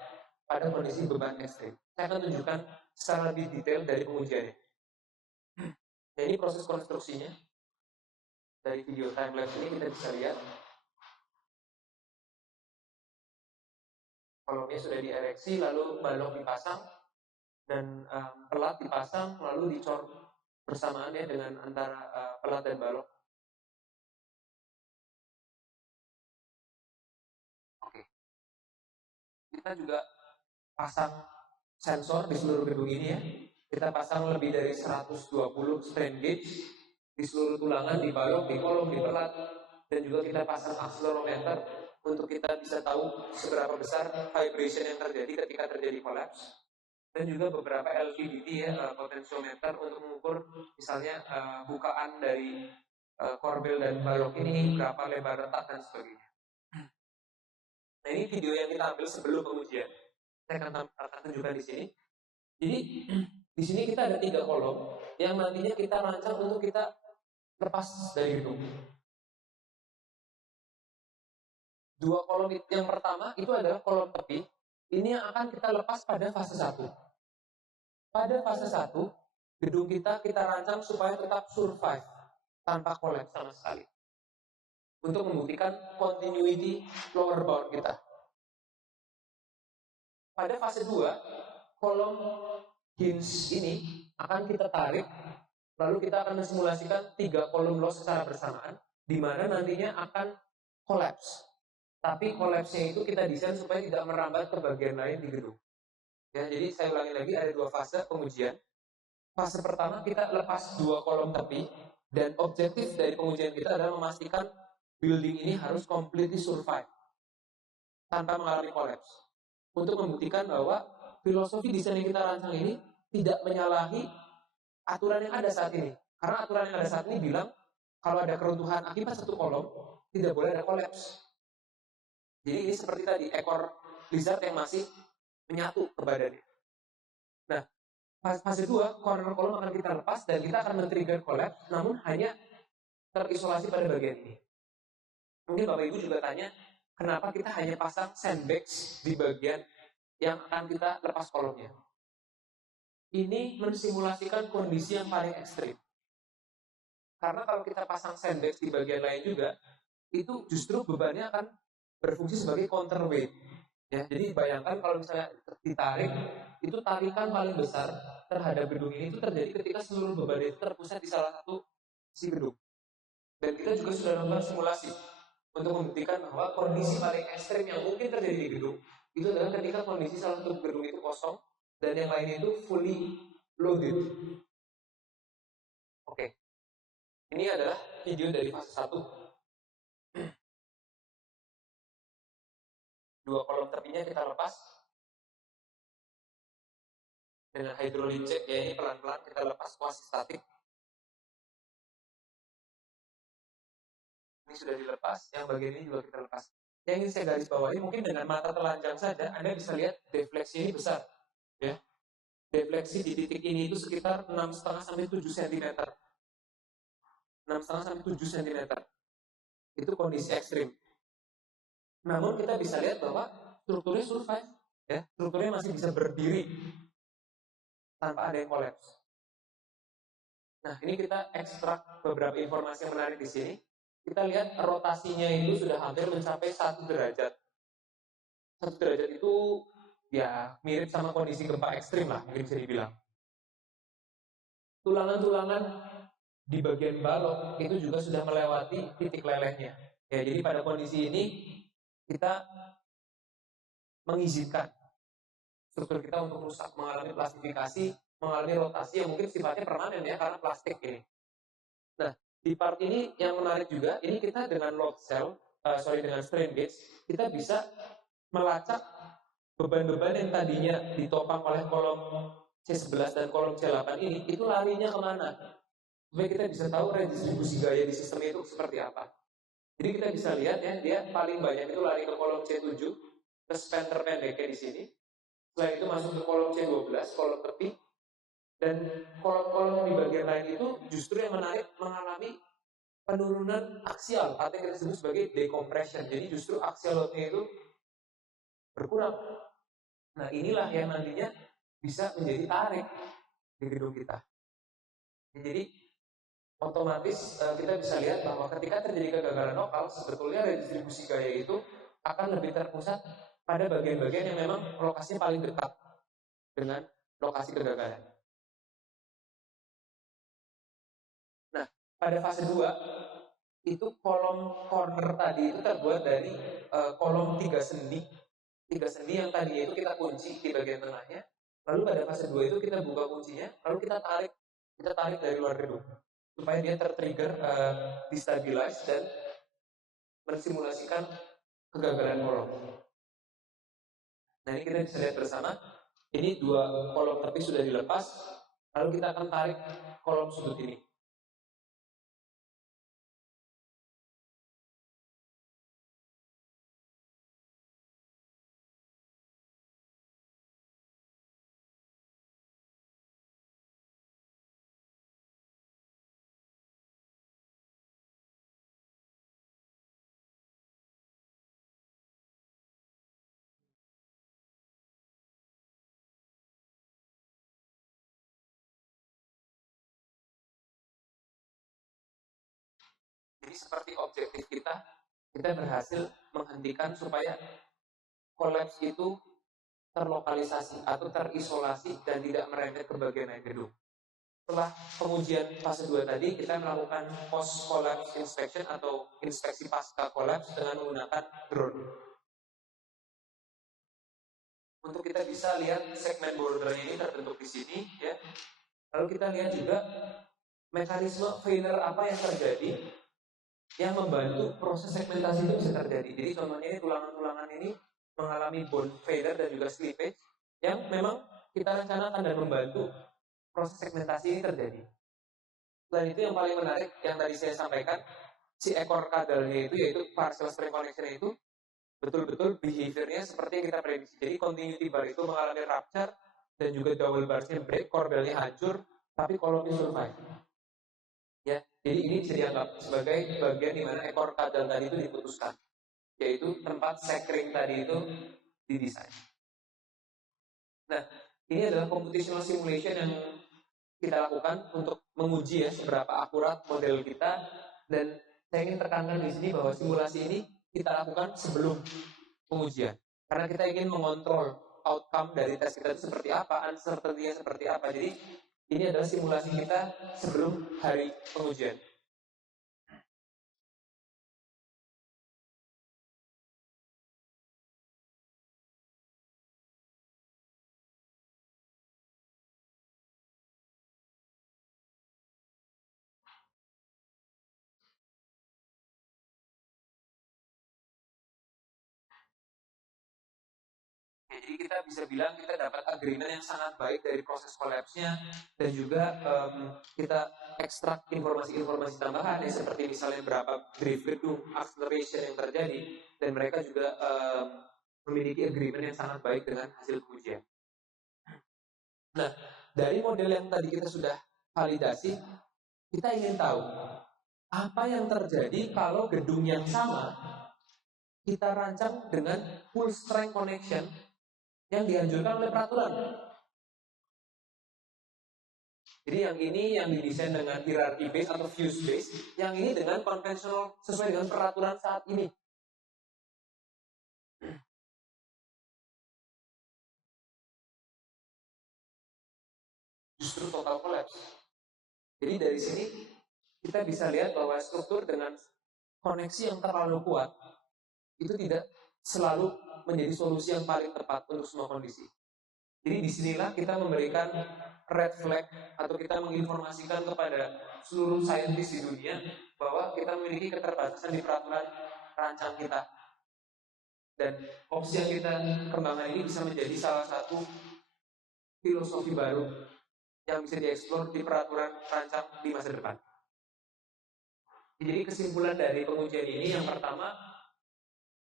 pada kondisi beban ekstrim. Saya akan tunjukkan secara lebih detail dari pengujiannya. Nah, ini proses konstruksinya. Dari video timelapse ini kita bisa lihat kolomnya sudah diereksi, lalu balok dipasang dan pelat dipasang, lalu dicor bersamaan ya dengan antara pelat dan balok. Oke. Kita juga pasang sensor di seluruh gedung ini ya. Kita pasang lebih dari 120 strain gauge di seluruh tulangan, di balok, di kolom, di pelat, dan juga kita pasang accelerometer untuk kita bisa tahu seberapa besar vibration yang terjadi ketika terjadi collapse, dan juga beberapa LVDT ya, potentiometer untuk mengukur misalnya bukaan dari korbel dan balok ini berapa lebar retak dan sebagainya. Nah, ini video yang kita ambil sebelum pengujian. Saya akan tunjukkan di sini. Jadi di sini kita ada 3 kolom yang nantinya kita rancang untuk kita lepas dari gedung. 2 kolom yang pertama itu adalah kolom tepi. Ini yang akan kita lepas pada fase 1. Pada fase 1, gedung kita rancang supaya tetap survive tanpa collapse sama sekali. Untuk membuktikan continuity lower bound kita. Pada fase 2, kolom hinge ini akan kita tarik, lalu kita akan mensimulasikan 3 kolom loss secara bersamaan, di mana nantinya akan collapse. Tapi collapse-nya itu kita desain supaya tidak merambat ke bagian lain di gedung. Ya, jadi saya ulangi lagi, ada 2 fase pengujian. Fase pertama kita lepas 2 kolom tepi, dan objektif dari pengujian kita adalah memastikan building ini harus completely survive tanpa mengalami collapse. Untuk membuktikan bahwa filosofi desain yang kita rancang ini tidak menyalahi aturan yang ada saat ini. Karena aturan yang ada saat ini bilang kalau ada keruntuhan akibat 1 kolom, tidak boleh ada collapse. Jadi ini seperti tadi, ekor lizard yang masih menyatu ke badannya. Nah, fase 2, corner kolom akan kita lepas dan kita akan men-trigger collapse, namun hanya terisolasi pada bagian ini. Mungkin Bapak Ibu juga tanya, kenapa kita hanya pasang sandbags di bagian yang akan kita lepas kolomnya? Ini mensimulasikan kondisi yang paling ekstrim. Karena kalau kita pasang sandbags di bagian lain juga, itu justru bebannya akan berfungsi sebagai counterweight. Ya, jadi bayangkan kalau misalnya ditarik, itu tarikan paling besar terhadap gedung ini itu terjadi ketika seluruh beban itu terpusat di salah satu sisi gedung. Dan kita juga sudah melakukan simulasi untuk membuktikan bahwa kondisi paling ekstrim yang mungkin terjadi di gedung itu adalah ketika kondisi salah satu gedung itu kosong dan yang lainnya itu fully loaded. Oke. Ini adalah video dari fase 1. 2 kolom tepinya kita lepas dengan hydraulic check, ya, ini pelan-pelan kita lepas kuasi statik. Ini sudah dilepas, yang bagian ini juga kita lepas. Yang ingin saya garis bawahi, mungkin dengan mata telanjang saja Anda bisa lihat defleksi ini besar, ya. Defleksi di titik ini itu sekitar 6,5 sampai 7 cm. 6,5 sampai 7 cm. Itu kondisi ekstrim. Namun kita bisa lihat bahwa strukturnya survive, ya, strukturnya masih bisa berdiri tanpa ada yang collapse. Nah, ini kita ekstrak beberapa informasi yang menarik di sini. Kita lihat rotasinya itu sudah hampir mencapai 1 derajat. 1 derajat itu ya mirip sama kondisi gempa ekstrim lah, mungkin bisa dibilang. Tulangan-tulangan di bagian balok itu juga sudah melewati titik lelehnya. Ya, jadi pada kondisi ini kita mengizinkan struktur kita untuk rusak, mengalami plastifikasi, mengalami rotasi yang mungkin sifatnya permanen ya, karena plastik ini. Nah, di part ini yang menarik juga, ini kita dengan load cell, dengan strain gauge, kita bisa melacak beban-beban yang tadinya ditopang oleh kolom C11 dan kolom C8 ini, itu larinya kemana? supaya kita bisa tahu redistribusi gaya di sistem itu seperti apa. Jadi kita bisa lihat ya, dia paling banyak itu lari ke kolom C7, ke span terpendeknya di sini. Setelah itu masuk ke kolom C12, kolom tepi, dan kolom-kolom di bagian lain itu justru yang menarik mengalami penurunan aksial atau yang kita sebut sebagai decompression. Jadi justru aksial loadnya itu berkurang. Nah inilah yang nantinya bisa menjadi tarik di gedung kita. Jadi otomatis kita bisa lihat bahwa ketika terjadi kegagalan lokal, sebetulnya redistribusi gaya itu akan lebih terpusat pada bagian-bagian yang memang lokasinya paling dekat dengan lokasi kegagalan. Nah, pada fase 2 itu kolom corner tadi itu terbuat dari kolom 3 sendi. 3 sendi yang tadi itu kita kunci di bagian tengahnya. Lalu pada fase 2 itu kita buka kuncinya, lalu kita tarik dari luar gedung supaya dia tertrigger destabilize dan mensimulasikan kegagalan kolom. Nah ini kita bisa lihat bersama, ini 2 kolom tepi sudah dilepas, lalu kita akan tarik kolom sudut ini. Jadi seperti objektif kita berhasil menghentikan supaya kolaps itu terlokalisasi atau terisolasi dan tidak merembet ke bagian lain gedung. Setelah pengujian fase 2 tadi, kita melakukan post collapse inspection atau inspeksi pasca collapse dengan menggunakan drone. Untuk kita bisa lihat segmen bordernya ini terbentuk di sini, ya. Lalu kita lihat juga mekanisme failure apa yang terjadi yang membantu proses segmentasi itu bisa terjadi. Jadi contohnya ini tulangan-tulangan ini mengalami bond failure dan juga slippage yang memang kita rencanakan dan membantu proses segmentasi ini terjadi. Selain itu yang paling menarik yang tadi saya sampaikan, si ekor kadalnya itu yaitu partial spring connection itu betul-betul behaviornya seperti yang kita prediksi. Jadi continuity bar itu mengalami rupture dan juga double barsnya break, core belnya hancur, tapi kolomnya survive. Ya, jadi ini bisa dianggap sebagai bagian di mana ekor kadal tadi itu diputuskan, yaitu tempat sekring tadi itu didesain. Nah, ini adalah computational simulation yang kita lakukan untuk menguji ya seberapa akurat model kita, dan saya ingin tekankan di sini bahwa simulasi ini kita lakukan sebelum pengujian, karena kita ingin mengontrol outcome dari tes kita itu seperti apa, uncertainty-nya seperti apa. Jadi ini adalah simulasi kita sebelum hari pengujian. Jadi kita bisa bilang kita dapat agreement yang sangat baik dari proses collapse-nya, dan juga kita ekstrak informasi-informasi tambahan ya, seperti misalnya berapa drift gedung, acceleration yang terjadi, dan mereka juga memiliki agreement yang sangat baik dengan hasil pengujian. Nah, dari model yang tadi kita sudah validasi, kita ingin tahu apa yang terjadi kalau gedung yang sama kita rancang dengan full strength connection yang dianjurkan oleh peraturan. Jadi yang ini yang didesain dengan hierarchy base atau fuse base, yang ini dengan konvensional sesuai dengan peraturan saat ini. Justru total collapse. Jadi dari sini kita bisa lihat bahwa struktur dengan koneksi yang terlalu kuat itu tidak selalu menjadi solusi yang paling tepat untuk semua kondisi. Jadi disinilah kita memberikan red flag atau kita menginformasikan kepada seluruh saintis di dunia bahwa kita memiliki keterbatasan di peraturan rancang kita. Dan opsi yang kita kembangkan ini bisa menjadi salah satu filosofi baru yang bisa dieksplor di peraturan rancang di masa depan. Jadi kesimpulan dari pengujian ini yang pertama,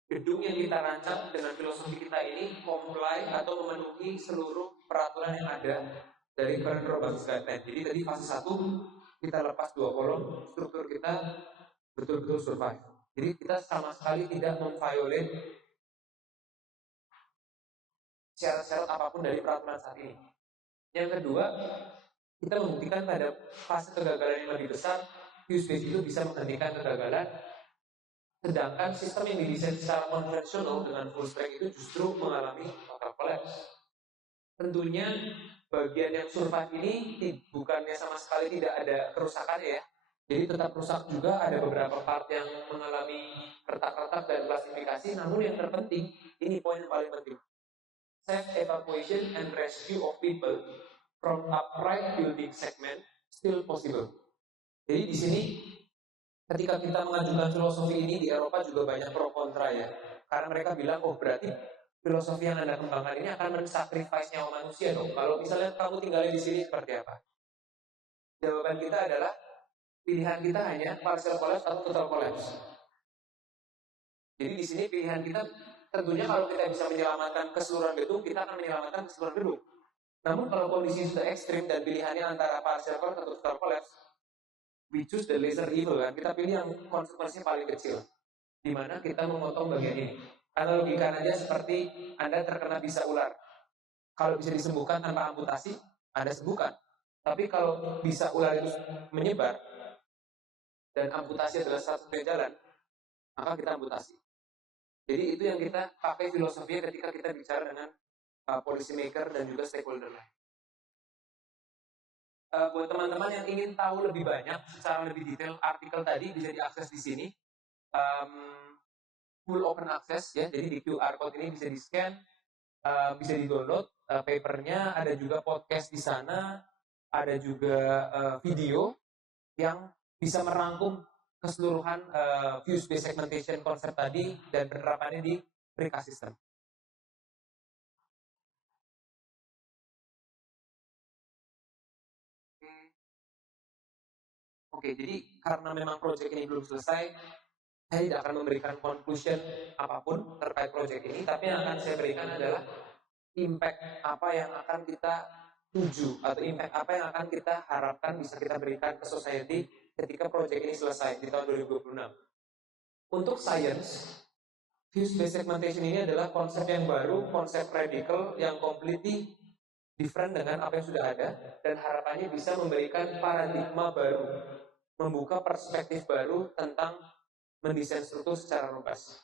gedung yang kita rancang dengan filosofi kita ini comply atau memenuhi seluruh peraturan yang ada dari current robust guideline. Jadi tadi fase 1 kita lepas 2 kolom, struktur kita betul-betul survive. Jadi kita sama sekali tidak memviolate syarat-syarat apapun dari peraturan saat ini. Yang kedua, kita membuktikan pada fase kegagalan yang lebih besar, fuse base itu bisa menghentikan kegagalan, sedangkan sistem yang didesain secara konvensional dengan full spec itu justru mengalami total collapse. Tentunya bagian yang survive ini bukannya sama sekali tidak ada kerusakannya ya. Jadi tetap rusak juga, ada beberapa part yang mengalami retak-retak dan klasifikasi, namun yang terpenting, ini poin yang paling penting. Safe evacuation and rescue of people from upright building segment still possible. Jadi di sini ketika kita mengajukan filosofi ini di Eropa juga banyak pro kontra ya. Karena mereka bilang, oh berarti filosofi yang Anda kembangkan ini akan mensacrifice nyawa manusia dong. Kalau misalnya kamu tinggalin di sini seperti apa? Jawaban kita adalah pilihan kita hanya partial collapse atau total collapse. Jadi di sini pilihan kita tentunya kalau kita bisa menyelamatkan keseluruhan gedung, kita akan menyelamatkan keseluruhan gedung. Namun kalau kondisi sudah ekstrim dan pilihannya antara partial collapse atau total collapse, we choose the lesser evil kan. Kita pilih yang konsekuensinya paling kecil, di mana kita memotong bagian ini. Analogikan aja seperti Anda terkena bisa ular. Kalau bisa disembuhkan tanpa amputasi, Anda sembuhkan. Tapi kalau bisa ular itu menyebar dan amputasi adalah satu-satunya jalan, maka kita amputasi. Jadi itu yang kita pakai filosofinya ketika kita bicara dengan policy maker dan juga stakeholder lain. Buat teman-teman yang ingin tahu lebih banyak secara lebih detail, artikel tadi bisa diakses di sini. Full open access ya, jadi di QR code ini bisa di-scan, bisa di-download papernya, ada juga podcast di sana, ada juga video yang bisa merangkum keseluruhan fuse based segmentation konsep tadi dan penerapannya di precast system. Oke, jadi karena memang proyek ini belum selesai, saya tidak akan memberikan conclusion apapun terkait proyek ini, tapi yang akan saya berikan adalah impact apa yang akan kita tuju atau impact apa yang akan kita harapkan bisa kita berikan ke society ketika proyek ini selesai di tahun 2026. Untuk science, fuse based segmentation ini adalah konsep yang baru, konsep radical yang completely different dengan apa yang sudah ada, dan harapannya bisa memberikan paradigma baru, membuka perspektif baru tentang mendesain struktur secara robust.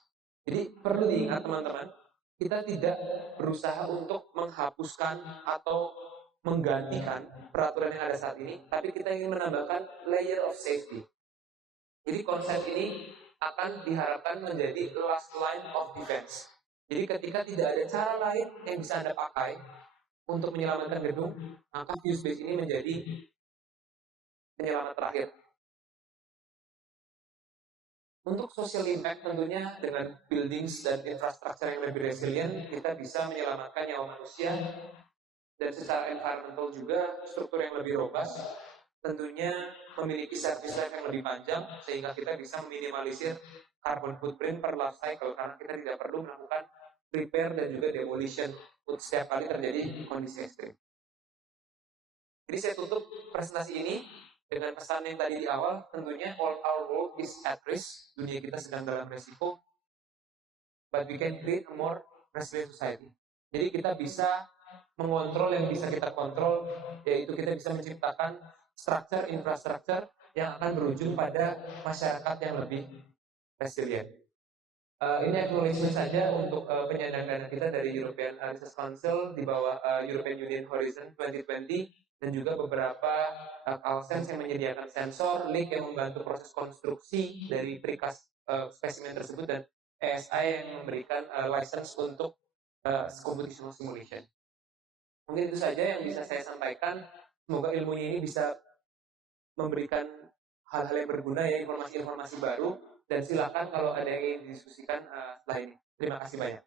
Jadi perlu diingat teman-teman, kita tidak berusaha untuk menghapuskan atau menggantikan peraturan yang ada saat ini, tapi kita ingin menambahkan layer of safety. Jadi konsep ini akan diharapkan menjadi last line of defense. Jadi ketika tidak ada cara lain yang bisa Anda pakai untuk menyelamatkan gedung, maka fuse base ini menjadi penyelamat terakhir. Untuk social impact tentunya dengan buildings dan infrastruktur yang lebih resilient, kita bisa menyelamatkan nyawa manusia, dan secara environmental juga struktur yang lebih robust, tentunya memiliki service life yang lebih panjang sehingga kita bisa meminimalisir carbon footprint per life cycle karena kita tidak perlu melakukan repair dan juga demolition setiap kali terjadi kondisi ekstrim. Jadi saya tutup presentasi ini dengan pesan yang tadi di awal, tentunya all our world is at risk, dunia kita sedang dalam resiko, but we can create a more resilient society. Jadi kita bisa mengontrol yang bisa kita kontrol, yaitu kita bisa menciptakan struktur infrastruktur yang akan berujung pada masyarakat yang lebih resilient. Ini acknowledgement saja untuk penyandang dana kita dari European Research Council di bawah European Union Horizon 2020 dan juga beberapa Calsense yang menyediakan sensor, LIC yang membantu proses konstruksi dari precast spesimen tersebut, dan ESI yang memberikan license untuk computational simulation. Mungkin itu saja yang bisa saya sampaikan. Semoga ilmu ini bisa memberikan hal-hal yang berguna ya, informasi-informasi baru, dan silakan kalau ada yang ingin didiskusikan setelah ini. Terima kasih banyak.